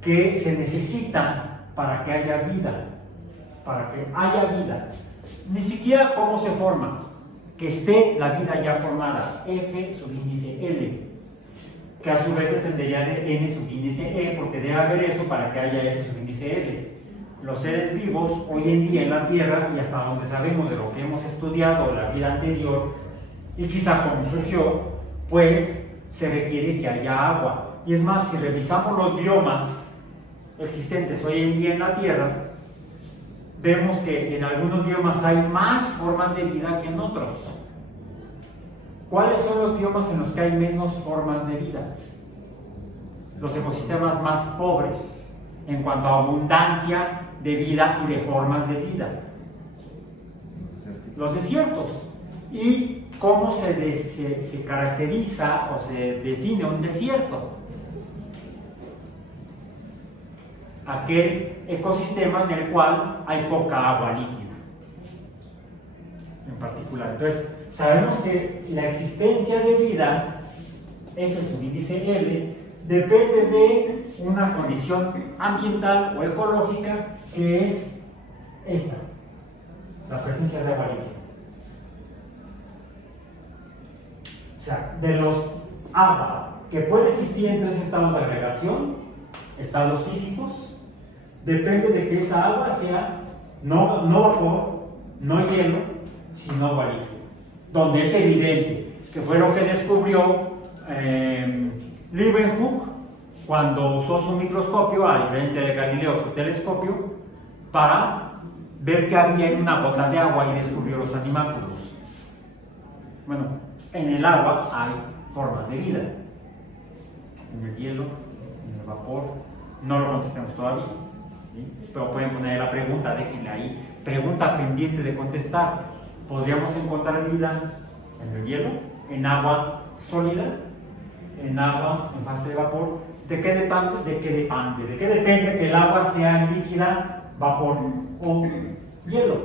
que se necesita para que haya vida? Para que haya vida. Ni siquiera cómo se forma, que esté la vida ya formada, F subíndice L, que a su vez dependería de N subíndice E, porque debe haber eso para que haya F subíndice L. Los seres vivos hoy en día en la Tierra, y hasta donde sabemos de lo que hemos estudiado la vida anterior, y quizá cómo surgió, pues se requiere que haya agua. Y es más, si revisamos los biomas existentes hoy en día en la Tierra, vemos que en algunos biomas hay más formas de vida que en otros. ¿Cuáles son los biomas en los que hay menos formas de vida? Los ecosistemas más pobres en cuanto a abundancia de vida y de formas de vida. Los desiertos. ¿Y cómo se caracteriza o se define un desierto? Aquel ecosistema en el cual hay poca agua líquida en particular. Entonces, sabemos que la existencia de vida, F subíndice L, depende de una condición ambiental o ecológica que es esta, la presencia de agua líquida. O sea, de los agua que puede existir en tres estados de agregación, estados físicos, depende de que esa agua sea no vapor, no hielo, sino agua líquida. Donde es evidente que fue lo que descubrió Leeuwenhoek cuando usó su microscopio, a diferencia de Galileo su telescopio, para ver que había en una gota de agua y descubrió los animálculos. Bueno, en el agua hay formas de vida. En el hielo, en el vapor, no lo contestemos todavía, ¿sí? Pero pueden poner la pregunta, déjenle ahí, pregunta pendiente de contestar. ¿Podríamos encontrar vida en el hielo, en agua sólida, en agua en fase de vapor? ¿De qué depende? ¿De qué depende que el agua sea líquida, vapor o hielo?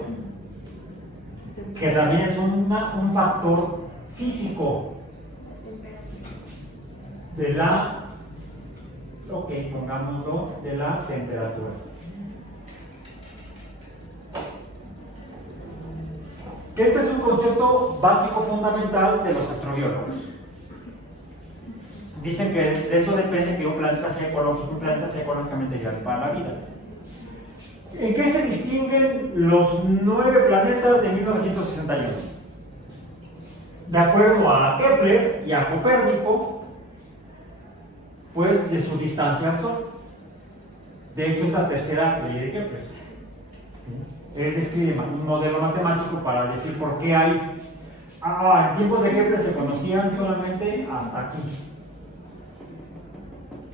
Que también es un factor físico de la, pongámoslo, de la temperatura. Que este es un concepto básico fundamental de los astrobiólogos. Dicen que de eso depende que un planeta sea ecológico, un planeta sea ecológicamente viable para la vida. ¿En qué se distinguen los 9 planetas de 1961? De acuerdo a Kepler y a Copérnico, pues de su distancia al Sol. De hecho, es la tercera ley de Kepler. Él describe un modelo matemático para decir por qué hay. En tiempos de Kepler se conocían solamente hasta aquí.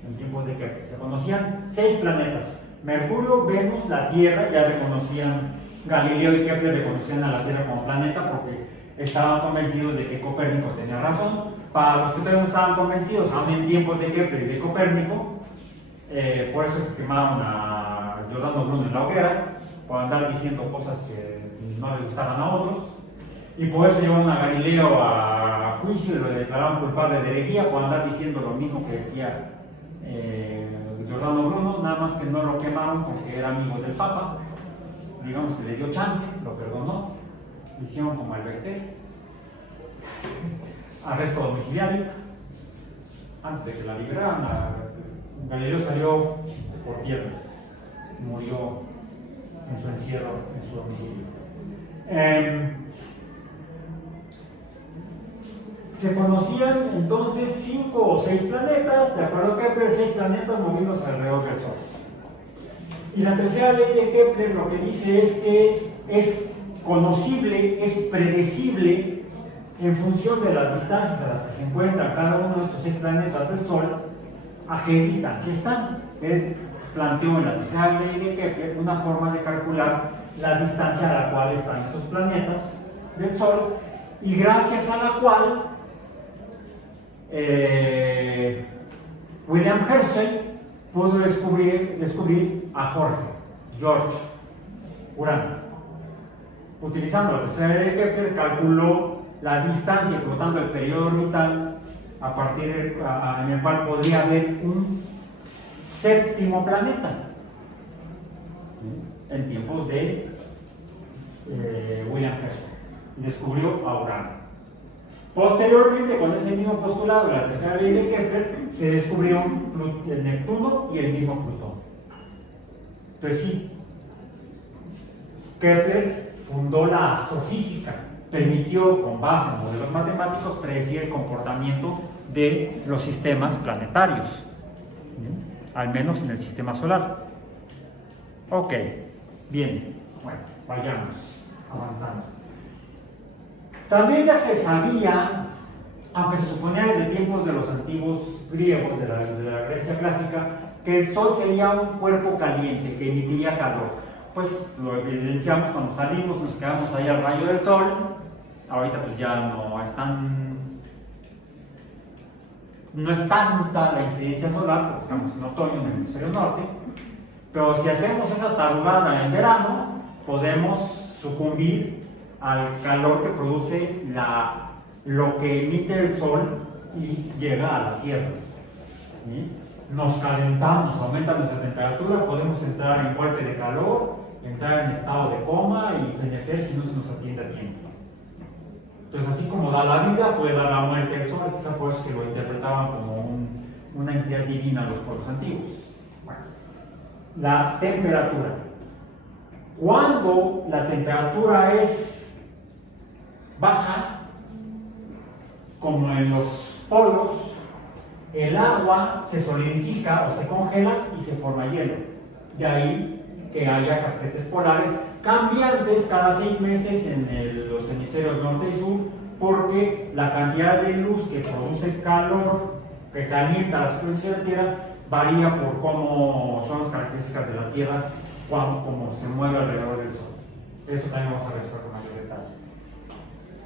En tiempos de Kepler se conocían 6 planetas: Mercurio, Venus, la Tierra. Ya reconocían, Galileo y Kepler reconocían a la Tierra como planeta porque estaban convencidos de que Copérnico tenía razón. Para los que todavía no estaban convencidos, aún en tiempos de Kepler y de Copérnico, por eso quemaron a Giordano Bruno en la hoguera, por andar diciendo cosas que no les gustaban a otros, y por eso llevaron a Galileo a juicio y lo declararon culpable de herejía por andar diciendo lo mismo que decía Giordano Bruno, nada más que no lo quemaron porque era amigo del Papa. Digamos que le dio chance, lo perdonó, hicieron como el Bester, arresto domiciliario. Antes de que la liberaran, Galileo salió por viernes, murió en su encierro, en su domicilio. Se conocían entonces 5 o 6 planetas, de acuerdo a Kepler, 6 planetas moviéndose alrededor del Sol. Y la tercera ley de Kepler lo que dice es que es conocible, es predecible en función de las distancias a las que se encuentra cada uno de estos 6 planetas del Sol, a qué distancia están. Él planteó en la tercera ley de Kepler una forma de calcular la distancia a la cual están estos planetas del Sol, y gracias a la cual William Herschel pudo descubrir a George Urano. Utilizando la tercera ley de Kepler, calculó la distancia y por lo tanto el periodo orbital a partir en el cual podría haber un séptimo planeta en tiempos de William Herschel. Descubrió a Urano. Posteriormente, con ese mismo postulado de la tercera ley de Kepler, se descubrió el Neptuno y el mismo Plutón. Entonces sí, Kepler fundó la astrofísica, permitió con base en modelos matemáticos predecir el comportamiento de los sistemas planetarios, al menos en el sistema solar. Ok, bien, bueno, vayamos avanzando. También ya se sabía, aunque se suponía desde tiempos de los antiguos griegos, de la Grecia clásica, que el Sol sería un cuerpo caliente que emitiría calor. Pues lo evidenciamos cuando salimos, nos quedamos ahí al rayo del Sol. Ahorita pues ya no es tanta la incidencia solar, porque estamos en otoño en el hemisferio norte. Pero si hacemos esa tarugada en verano, podemos sucumbir al calor que produce lo que emite el Sol y llega a la Tierra. ¿Sí? Nos calentamos, aumenta nuestra temperatura, podemos entrar en golpe de calor, entrar en estado de coma y fenecer si no se nos atiende a tiempo. Entonces, así como da la vida, puede dar la muerte del Sol, quizá por eso que lo interpretaban como una entidad divina los pueblos antiguos. Bueno, la temperatura. Cuando la temperatura es baja, como en los polos, el agua se solidifica o se congela y se forma hielo. De ahí que haya casquetes polares cambiantes cada 6 meses en los hemisferios norte y sur, porque la cantidad de luz que produce calor, que calienta la superficie de la Tierra, varía por cómo son las características de la Tierra, cómo se mueve alrededor del Sol. Eso también vamos a revisar con mayor detalle.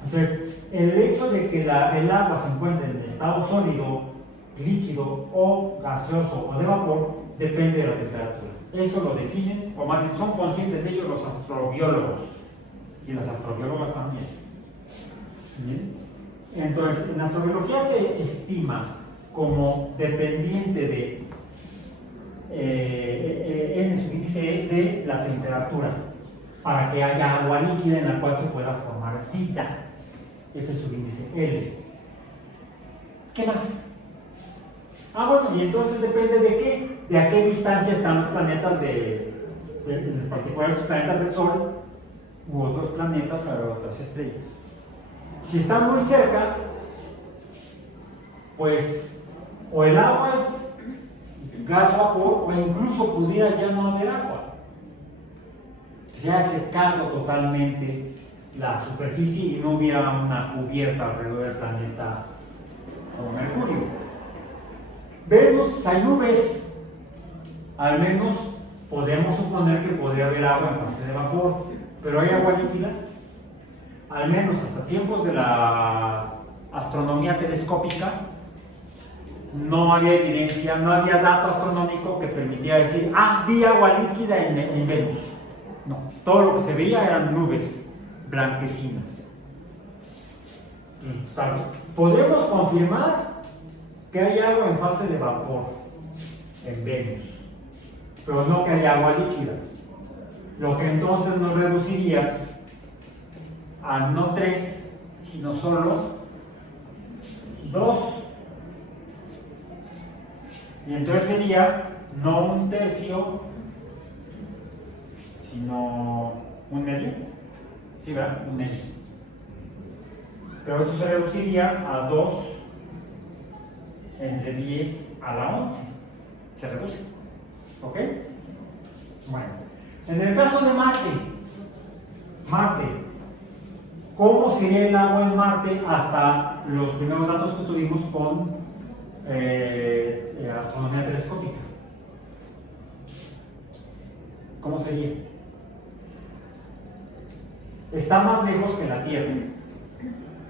Entonces, el hecho de que el agua se encuentre en estado sólido, líquido o gaseoso o de vapor depende de la temperatura. Eso lo definen, o más bien son conscientes de ello los astrobiólogos y las astrobiólogas también. ¿Bien? Entonces, en astrobiología se estima como dependiente de N subíndice de la temperatura, para que haya agua líquida en la cual se pueda formar tita, F subíndice L. ¿Qué más? Bueno, y entonces depende de qué, de a qué distancia están los planetas en particular los planetas del Sol u otros planetas a otras estrellas. Si están muy cerca, pues o el agua es gas o vapor, o incluso pudiera ya no haber agua. Se ha secado totalmente la superficie y no hubiera una cubierta alrededor del planeta como Mercurio. Vemos, pues hay nubes, al menos podemos suponer que podría haber agua en fase de vapor, pero hay agua líquida. Al menos hasta tiempos de la astronomía telescópica no había evidencia, no había dato astronómico que permitiera decir, vi agua líquida en Venus. No, todo lo que se veía eran nubes blanquecinas. ¿Sabes? Podemos confirmar que hay agua en fase de vapor en Venus, pero no que haya agua líquida, lo que entonces nos reduciría a no 3, sino solo 2, y entonces sería no 1/3, sino 1/2, ¿sí, verdad? 1/2, pero esto se reduciría a 2 entre 10 a la 11, se reduce, ¿ok? Bueno, en el caso de Marte, ¿cómo sería el agua en Marte hasta los primeros datos que tuvimos con astronomía telescópica? ¿Cómo sería? Está más lejos que la Tierra,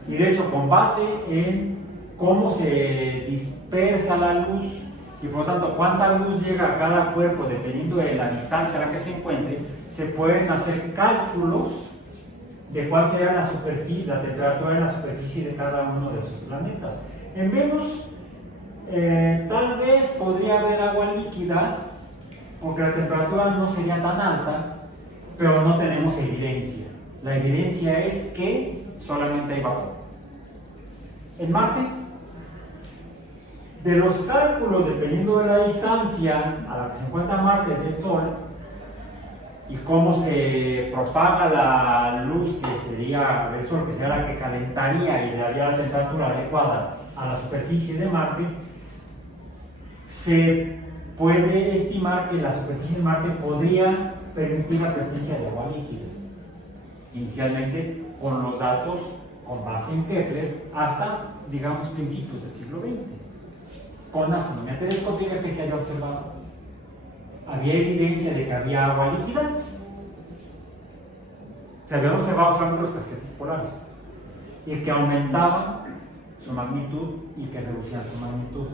y de hecho con base en cómo se dispersa la luz y por lo tanto cuánta luz llega a cada cuerpo dependiendo de la distancia a la que se encuentre, se pueden hacer cálculos de cuál será la superficie, la temperatura en la superficie de cada uno de esos planetas. En Venus tal vez podría haber agua líquida porque la temperatura no sería tan alta, pero no tenemos evidencia. La evidencia es que solamente hay vapor. En Marte, de los cálculos dependiendo de la distancia a la que se encuentra Marte del Sol y cómo se propaga la luz que sería del Sol, que sería la que calentaría y le daría la temperatura adecuada a la superficie de Marte, se puede estimar que la superficie de Marte podría permitir la presencia de agua líquida. Inicialmente con los datos con base en Kepler hasta, digamos, principios del siglo XX. Con astronomía telescópica que se haya observado, había evidencia de que había agua líquida. Se habían observado solamente los casquetes polares y que aumentaban su magnitud y que reducían su magnitud.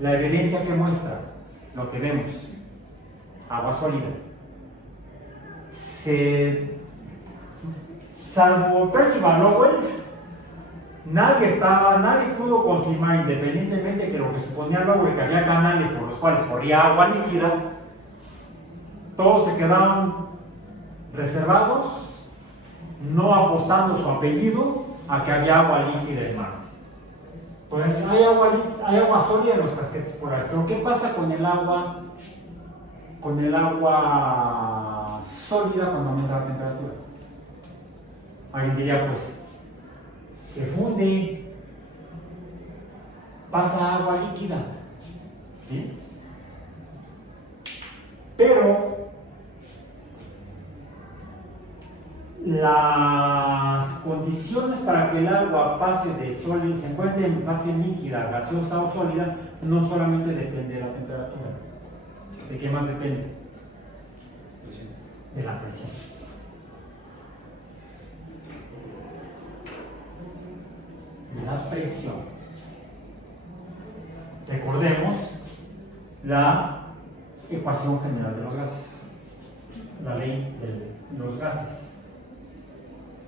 La evidencia que muestra lo que vemos, agua sólida, salvo Percival Lowell, nadie pudo confirmar, independientemente que lo que suponía Lowell, que había canales por los cuales corría agua líquida, todos se quedaron reservados, no apostando su apellido a que había agua líquida en Marte. Pues hay agua sólida en los casquetes polares, pero ¿qué pasa con el agua sólida cuando aumenta la temperatura? Alguien diría, pues, se funde, pasa agua líquida, ¿sí? Pero las condiciones para que el agua pase de sólida, se encuentre en fase líquida, gaseosa o sólida, no solamente depende de la temperatura. ¿De qué más depende? De la presión. De la presión. Recordemos la ecuación general de los gases, la ley de los gases.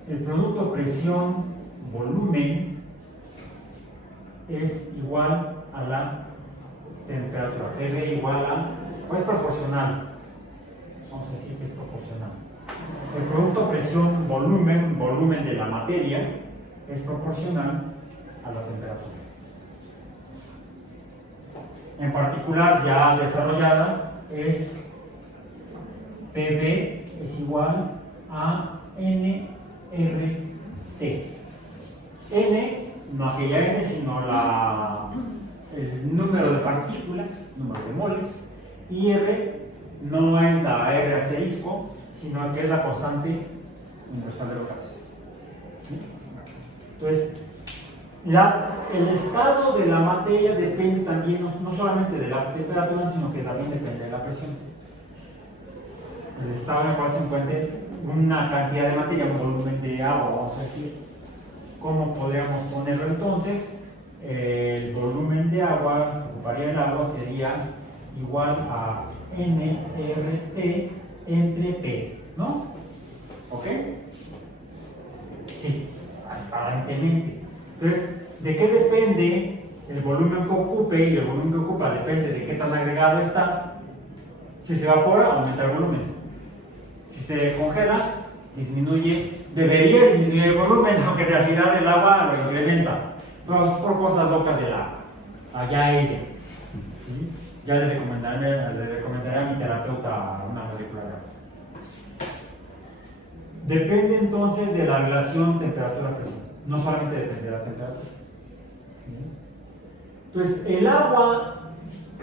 El producto presión-volumen es igual a la temperatura. PV igual a, o es proporcional. Vamos a decir que es proporcional. El producto presión-volumen, volumen de la materia, es proporcional a la temperatura. En particular, ya desarrollada, es PV es igual a NRT. N, no aquella N, sino el número de partículas, número de moles, y R no es la R asterisco, sino que es la constante universal de los gases. Entonces, el estado de la materia depende también no solamente de la temperatura, sino que también depende de la presión. El estado en el cual se encuentre una cantidad de materia, un volumen de agua, vamos a decir. ¿Cómo podríamos ponerlo entonces? El volumen de agua que ocuparía el agua sería igual a nRT entre P, ¿no? ¿Ok? Sí, aparentemente. Entonces, ¿de qué depende el volumen que ocupe? Y el volumen que ocupa depende de qué tan agregado está. Si se evapora, aumenta el volumen. Si se congela, debería disminuir el volumen, aunque en realidad el agua lo incrementa. No, es por cosas locas del agua. Allá ella. ¿Sí? Ya le recomendaré a mi terapeuta una molécula de agua. Depende entonces de la relación temperatura-presión. No solamente depende de la temperatura. Entonces, el agua,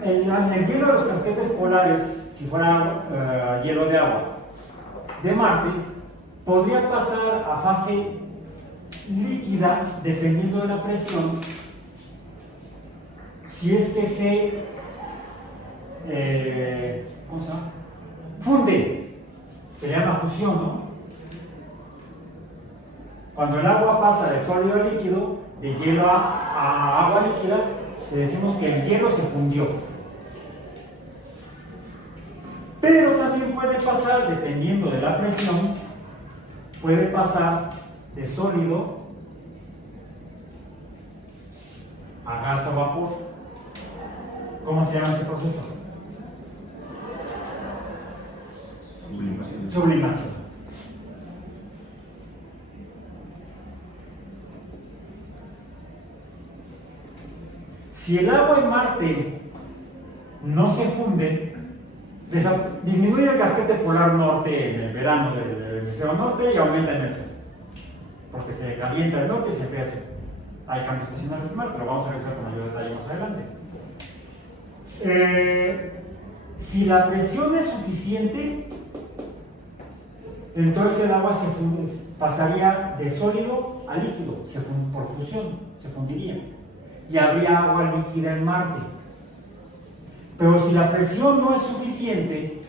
el hielo de los casquetes polares, si fuera hielo de agua de Marte, podría pasar a fase líquida dependiendo de la presión si es que se ¿cómo se llama? Funde, se llama fusión, ¿no? Cuando el agua pasa de sólido a líquido, de hielo a agua líquida, decimos que el hielo se fundió. Pero también puede pasar, dependiendo de la presión, puede pasar de sólido a gas o vapor. ¿Cómo se llama ese proceso? Sublimación. Sublimación. Si el agua en Marte no se funde, disminuye el casquete polar norte en el verano del hemisferio norte y aumenta en el sur, porque se calienta el norte y se enfría el sur. Hay cambios estacionales en Marte, lo vamos a revisar con mayor detalle más adelante. Si la presión es suficiente, entonces el agua pasaría de sólido a líquido, por fusión, se fundiría. Y habría agua líquida en Marte. Pero si la presión no es suficiente,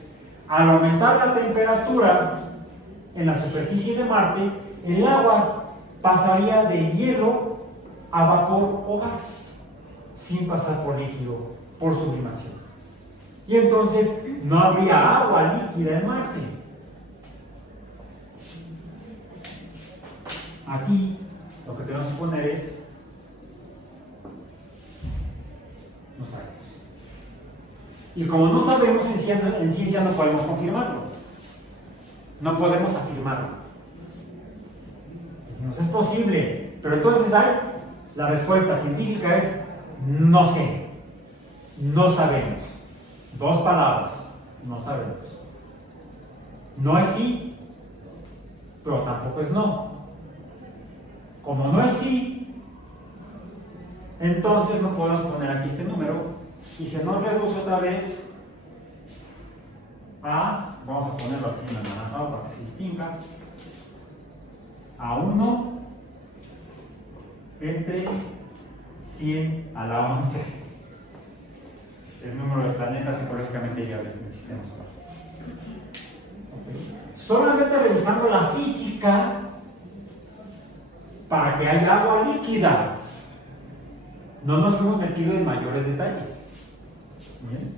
al aumentar la temperatura en la superficie de Marte, el agua pasaría de hielo a vapor o gas, sin pasar por líquido, por sublimación. Y entonces no habría agua líquida en Marte. Aquí lo que tenemos que poner es no sabemos. Y como no sabemos, en ciencia no podemos confirmarlo. No podemos afirmarlo. Decimos, es posible, pero entonces la respuesta científica es no sé, no sabemos. Dos palabras, no sabemos. No es sí, pero tampoco es no. Como no es sí, entonces no podemos poner aquí este número y se nos reduce otra vez a, vamos a ponerlo así en anaranjado para que se distinga, a 1 entre 100 a la 11, el número de planetas ecológicamente viables en el sistema solar. Solamente revisando la física para que haya agua líquida. No nos hemos metido en mayores detalles. ¿Bien?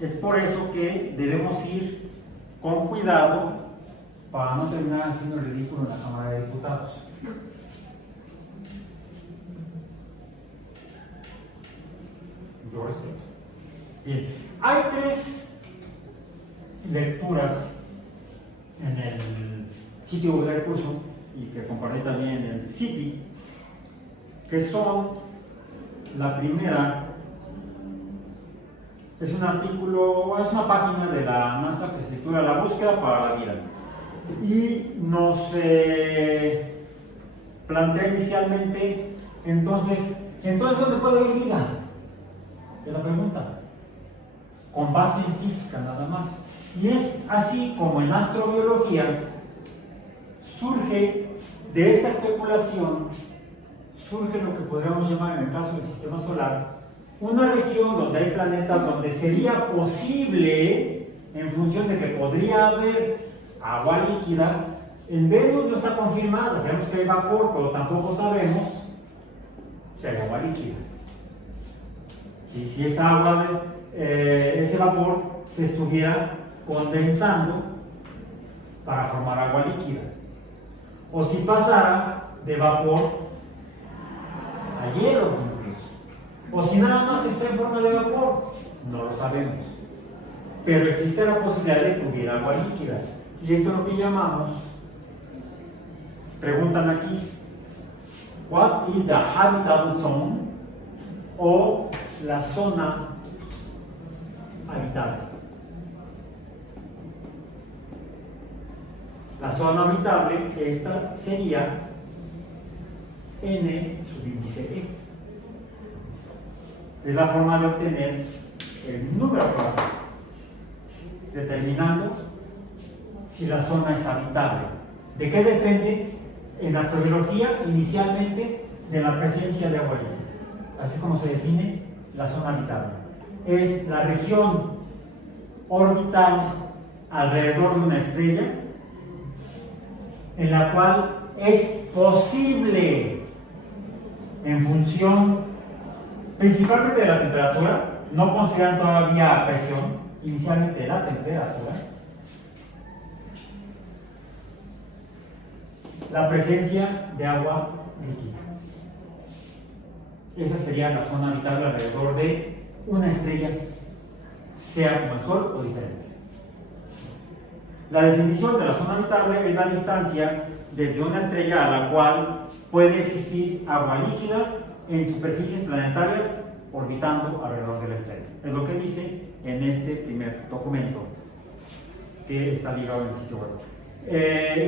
Es por eso que debemos ir con cuidado para no terminar haciendo el ridículo en la Cámara de Diputados. Yo respeto. Bien, hay 3 lecturas en el sitio del curso y que compartí también en el CIPI, que son, la primera es un artículo, es una página de la NASA que se titula La búsqueda para la vida y nos plantea inicialmente entonces ¿dónde puede haber vida? Es la pregunta, con base en física nada más, y es así como en astrobiología surge de esta especulación, surge lo que podríamos llamar, en el caso del sistema solar, una región donde hay planetas donde sería posible, en función de que podría haber agua líquida. En Venus no está confirmada, sabemos que hay vapor, pero tampoco sabemos si hay agua líquida. Si esa agua, ese vapor se estuviera condensando para formar agua líquida, o si pasara de vapor a hielo, incluso, o si nada más está en forma de vapor, no lo sabemos, pero existe la posibilidad de que hubiera agua líquida, y esto es lo que llamamos, preguntan aquí, what is the habitable zone, o la zona habitable. La zona habitable, esta sería n subíndice e. Es la forma de obtener el número probable, determinando si la zona es habitable. ¿De qué depende? En astrobiología, inicialmente, de la presencia de agua líquida. Así como se define la zona habitable. Es la región orbital alrededor de una estrella en la cual es posible, en función principalmente de la temperatura, no consideran todavía presión, inicialmente de la temperatura, la presencia de agua líquida. Esa sería la zona habitable alrededor de una estrella, sea como el Sol o diferente. La definición de la zona habitable es la distancia desde una estrella a la cual puede existir agua líquida en superficies planetarias orbitando alrededor de la estrella. Es lo que dice en este primer documento que está ligado en el sitio web.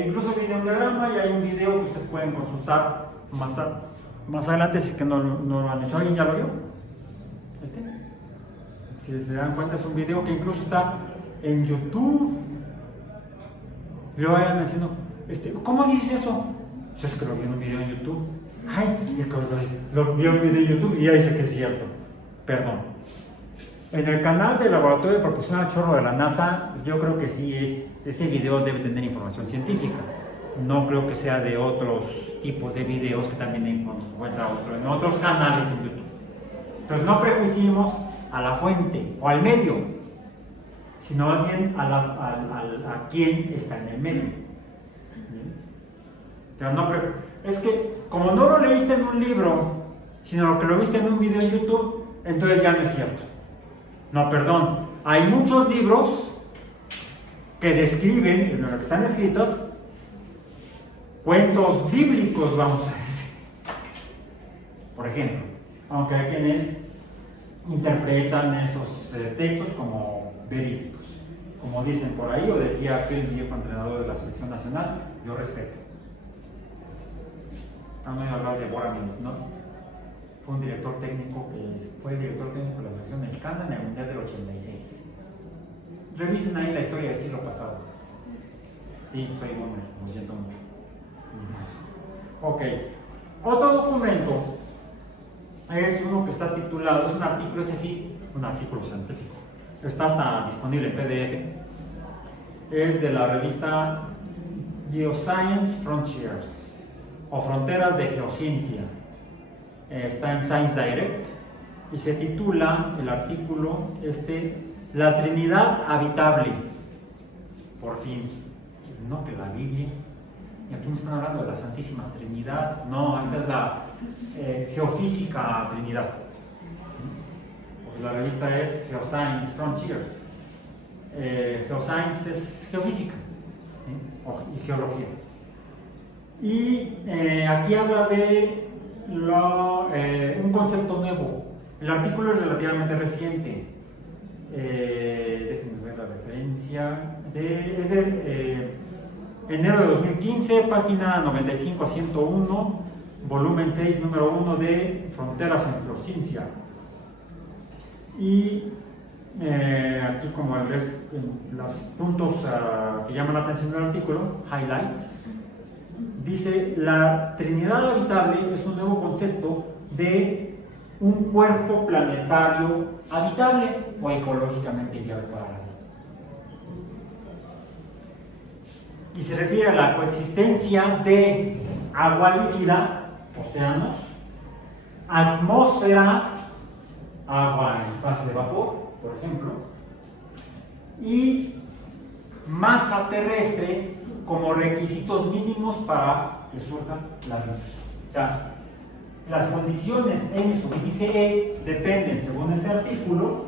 Incluso viene un diagrama y hay un video que ustedes pueden consultar más adelante si es que no lo han hecho. ¿Alguien ya lo vio? Si se dan cuenta, es un video que incluso está en YouTube. Luego vayan diciendo, ¿cómo dices eso? Pues es que lo vi en un video en YouTube. Ay, lo vi en un video en YouTube y ya dice que es cierto. Perdón. En el canal del Laboratorio de Propulsión a Chorro de la NASA, yo creo que sí, ese video debe tener información científica. No creo que sea de otros tipos de videos que también encuentra en otros canales en YouTube. Entonces no prejuiciemos a la fuente o al medio, sino más bien a quien está en el medio. O sea, es que como no lo leíste en un libro, sino que lo viste en un video en YouTube, entonces ya no es cierto. No, perdón. Hay muchos libros que describen, en lo que están escritos, cuentos bíblicos, vamos a decir. Por ejemplo, aunque hay quienes interpretan esos textos como verídicos. Como dicen por ahí, o decía aquel viejo entrenador de la selección nacional, yo respeto. No me voy a hablar de Bora Milot, ¿no? Fue un director técnico fue director técnico de la selección mexicana en el Mundial del 86. Revisen ahí la historia del siglo pasado. Sí, soy hombre, lo siento mucho. Ok. Otro documento es uno que está titulado, es un artículo, un artículo científico. Está hasta disponible en PDF. Es de la revista Geoscience Frontiers o Fronteras de Geociencia. Está en Science Direct y se titula el artículo La Trinidad Habitable. Por fin, no que la Biblia. Y aquí me están hablando de la Santísima Trinidad. No, esta es la Geofísica Trinidad. Porque la revista es Geoscience Frontiers. Geoscience es geofísica, ¿sí? Y geología. Y aquí habla de un concepto nuevo. El artículo es relativamente reciente. Déjenme ver la referencia. Es de enero de 2015, página 95 a 101, volumen 6, número 1 de Fronteras en Geociencia. Y aquí, como los puntos que llaman la atención del artículo, highlights, dice: la Trinidad habitable es un nuevo concepto de un cuerpo planetario habitable o ecológicamente viable para la vida. Y se refiere a la coexistencia de agua líquida, océanos, atmósfera, agua en fase de vapor, por ejemplo, y masa terrestre como requisitos mínimos para que surja la vida. O sea, las condiciones N sub índice E dependen, según este artículo,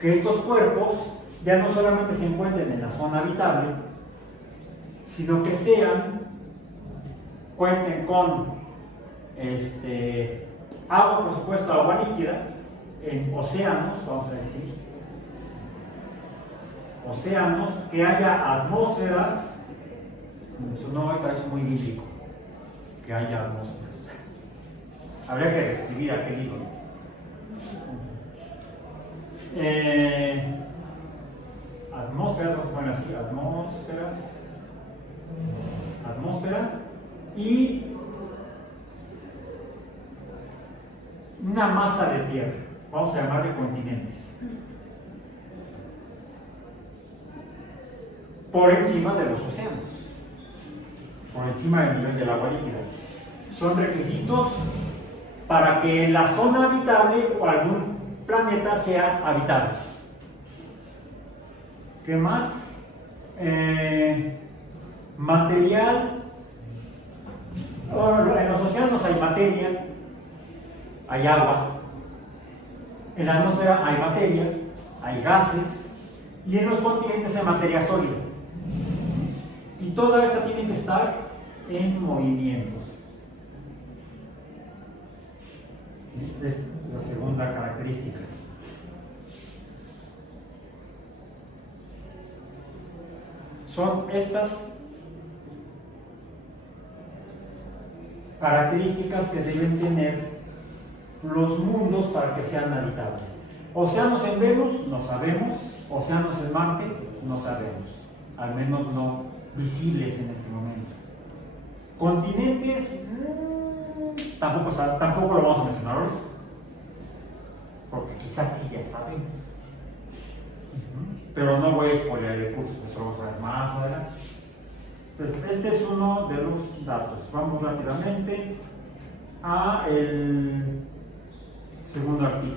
que estos cuerpos ya no solamente se encuentren en la zona habitable, sino que cuenten con agua, por supuesto, agua líquida, en océanos, vamos a decir, océanos, que haya atmósferas. Eso no, ahorita es muy bíblico, que haya atmósferas. Habría que reescribir aquel libro. Atmósferas, vamos a poner así, atmósfera y una masa de tierra, vamos a llamarle continentes, por encima de los océanos, por encima del nivel del agua líquida. Son requisitos para que la zona habitable o algún planeta sea habitable. ¿Qué más? Material. Bueno, en los océanos hay materia, hay agua. En la atmósfera hay materia, hay gases. Y en los continentes hay materia sólida. Y toda esta tiene que estar en movimiento. Es la segunda característica. Son estas características que deben tener los mundos para que sean habitables. Océanos en Venus, no sabemos. Océanos en Marte, no sabemos. Al menos no visibles en este momento. Continentes, tampoco lo vamos a mencionar hoy, porque quizás sí ya sabemos. Pero no voy a spoiler el curso, eso lo vamos a ver más adelante. Entonces, este es uno de los datos. Vamos rápidamente a el segundo artículo.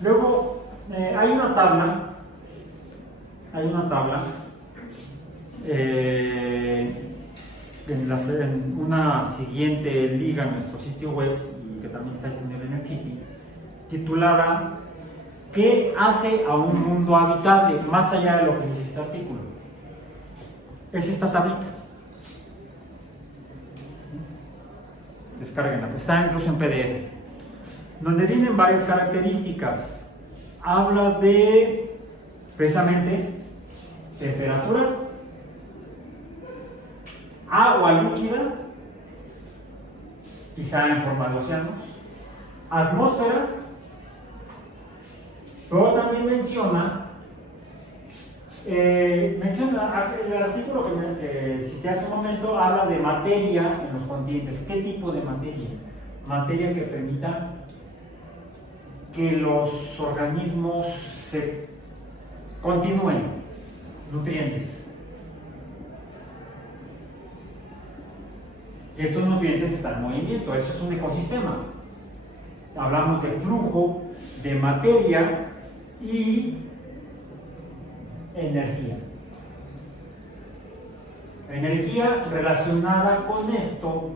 Luego, hay una tabla en una siguiente liga en nuestro sitio web, y que también está disponible en el sitio, titulada ¿Qué hace a un mundo habitable? Más allá de lo que dice este artículo. Es esta tablita. Descárguenla, está incluso en PDF, donde vienen varias características. Habla de, precisamente, temperatura, agua líquida, quizá en forma de océanos, atmósfera, pero también menciona el artículo que cité hace un momento, habla de materia en los continentes. ¿Qué tipo de materia? Materia que permita que los organismos se continúen, nutrientes. Estos nutrientes están en movimiento, eso es un ecosistema. Hablamos de flujo, de materia y energía. Energía relacionada con esto,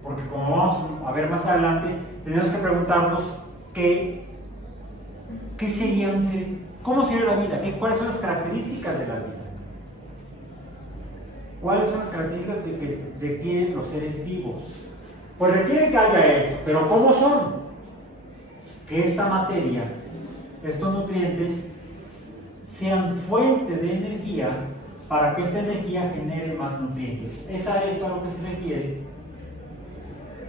porque como vamos a ver más adelante, tenemos que preguntarnos qué sería un ser, cómo sería la vida, cuáles son las características de la vida, cuáles son las características que requieren los seres vivos. Pues requieren que haya eso, pero ¿cómo son? Que esta materia, estos nutrientes, sean fuente de energía para que esta energía genere más nutrientes. Esa es a lo que se refiere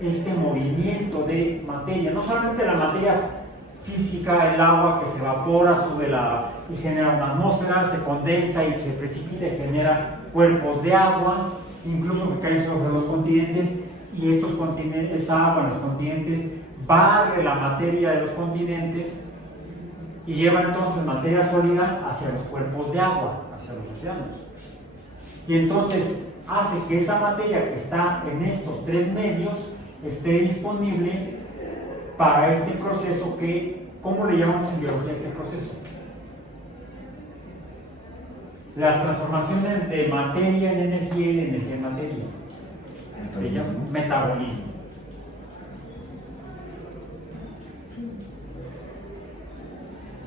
este movimiento de materia, no solamente la materia física, el agua que se evapora, sube y genera una atmósfera, se condensa y se precipita y genera cuerpos de agua, incluso que cae sobre los continentes, y esta agua en los continentes barre la materia de los continentes y lleva entonces materia sólida hacia los cuerpos de agua, hacia los océanos. Y entonces hace que esa materia que está en estos tres medios esté disponible para este proceso ¿cómo le llamamos en biología a este proceso? Las transformaciones de materia en energía y de energía en materia. Se llama metabolismo.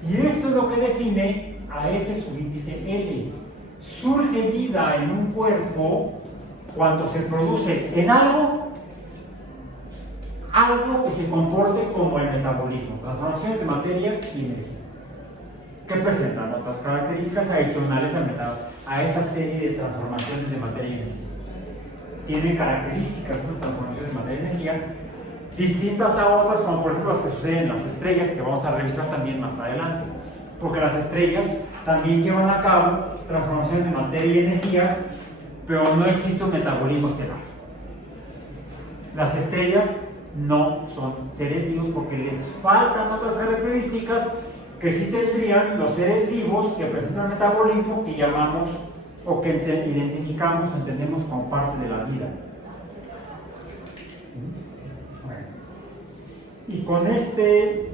Y esto es lo que define a F subíndice L. Surge vida en un cuerpo cuando se produce en algo que se comporte como el metabolismo, transformaciones de materia y energía, que presentan otras características adicionales a esa serie de transformaciones de materia y energía. Tienen características estas transformaciones de materia y energía distintas a otras, como por ejemplo las que suceden en las estrellas, que vamos a revisar también más adelante, porque las estrellas también llevan a cabo transformaciones de materia y energía, pero no existe un metabolismo estelar. Las estrellas no son seres vivos porque les faltan otras características que sí tendrían los seres vivos que presentan metabolismo, que llamamos o que identificamos o entendemos como parte de la vida. Y con este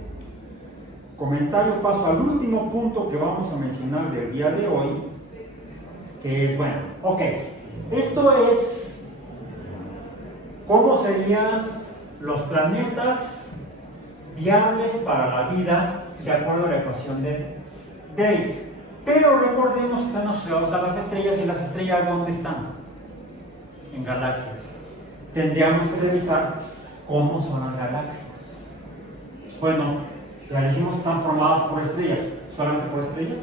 comentario paso al último punto que vamos a mencionar del día de hoy, que es, bueno, ok, esto es cómo serían los planetas viables para la vida de acuerdo a la ecuación de Drake. Pero recordemos que están asociados a las estrellas, y las estrellas ¿dónde están? En galaxias. Tendríamos que revisar cómo son las galaxias. Bueno, ya dijimos que están formadas por estrellas. ¿Solamente por estrellas?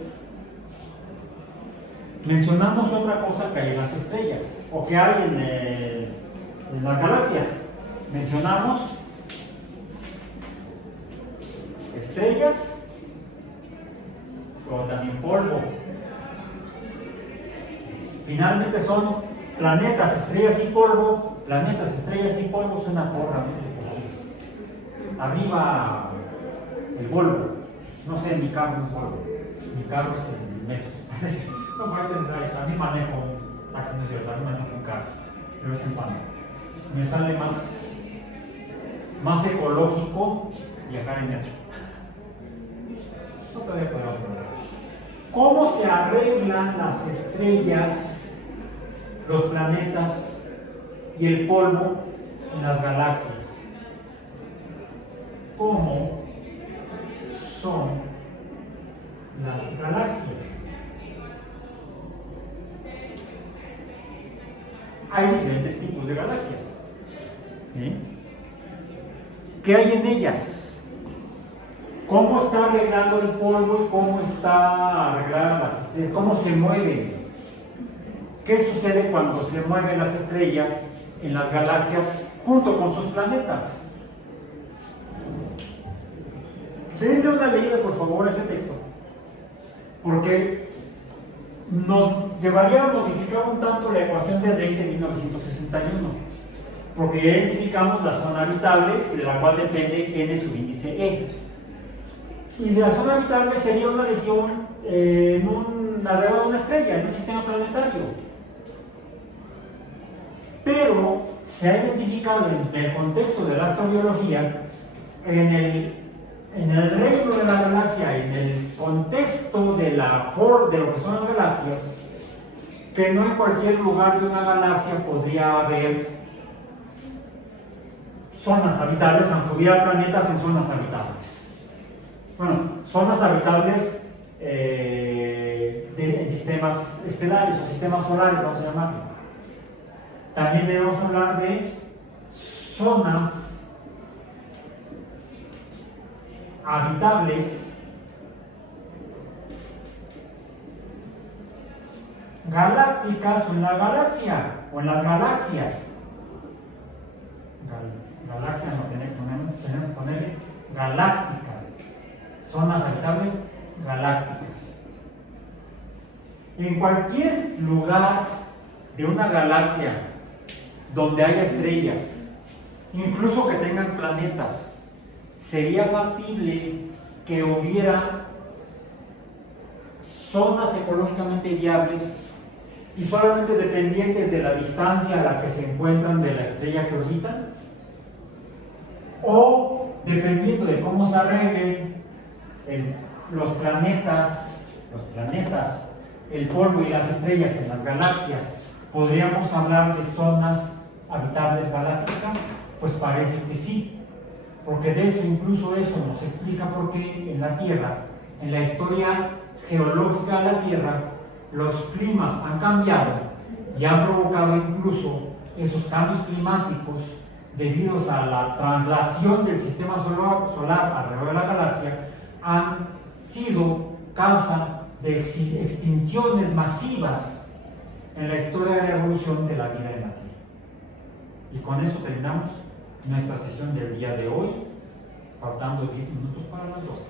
Mencionamos otra cosa que hay en las estrellas, o que hay en las galaxias. Mencionamos estrellas, pero también polvo. Finalmente son planetas, estrellas y polvo. Planetas, estrellas y polvo es una porra. Arriba el polvo. No sé, mi carro es polvo. Mi carro es el metro. No puedo entender. También manejo un taxi, no es cierto, también manejo un carro. Pero es en cuando. Me sale más ecológico viajar en metro. No todavía podemos hablar. ¿Cómo se arreglan las estrellas, los planetas y el polvo en las galaxias? ¿Cómo son las galaxias? Hay diferentes tipos de galaxias. ¿Sí? ¿Qué hay en ellas? ¿Cómo está arreglado el polvo y cómo está arreglada las estrellas? ¿Cómo se mueven? ¿Qué sucede cuando se mueven las estrellas en las galaxias junto con sus planetas? Denle una leída, por favor, a ese texto, porque nos llevaría a modificar un tanto la ecuación de Drake de 1961, porque ya identificamos la zona habitable, de la cual depende n sub índice e. Y de la zona habitable sería una región alrededor de una estrella, en un sistema planetario. Pero se ha identificado en el contexto de la astrobiología, en el reino de la galaxia, en el contexto de lo que son las galaxias, que no en cualquier lugar de una galaxia podría haber zonas habitables, aunque hubiera planetas en zonas habitables. Bueno, zonas habitables en sistemas estelares o sistemas solares, vamos a llamarlo. También debemos hablar de zonas habitables galácticas o en la galaxia o en las galaxias. Galaxia no tenemos que ponerle galáctica. Zonas habitables galácticas. En cualquier lugar de una galaxia donde haya estrellas, incluso que tengan planetas, sería factible que hubiera zonas ecológicamente viables y solamente dependientes de la distancia a la que se encuentran de la estrella que orbitan, o dependiendo de cómo se arreglen los planetas, el polvo y las estrellas en las galaxias, ¿podríamos hablar de zonas habitables galácticas? Pues parece que sí, porque de hecho incluso eso nos explica por qué en la Tierra, en la historia geológica de la Tierra, los climas han cambiado y han provocado incluso esos cambios climáticos debido a la traslación del sistema solar alrededor de la galaxia, han sido causa de extinciones masivas en la historia de la evolución de la vida en la Tierra. Y con eso terminamos nuestra sesión del día de hoy, faltando 10 minutos para las 12.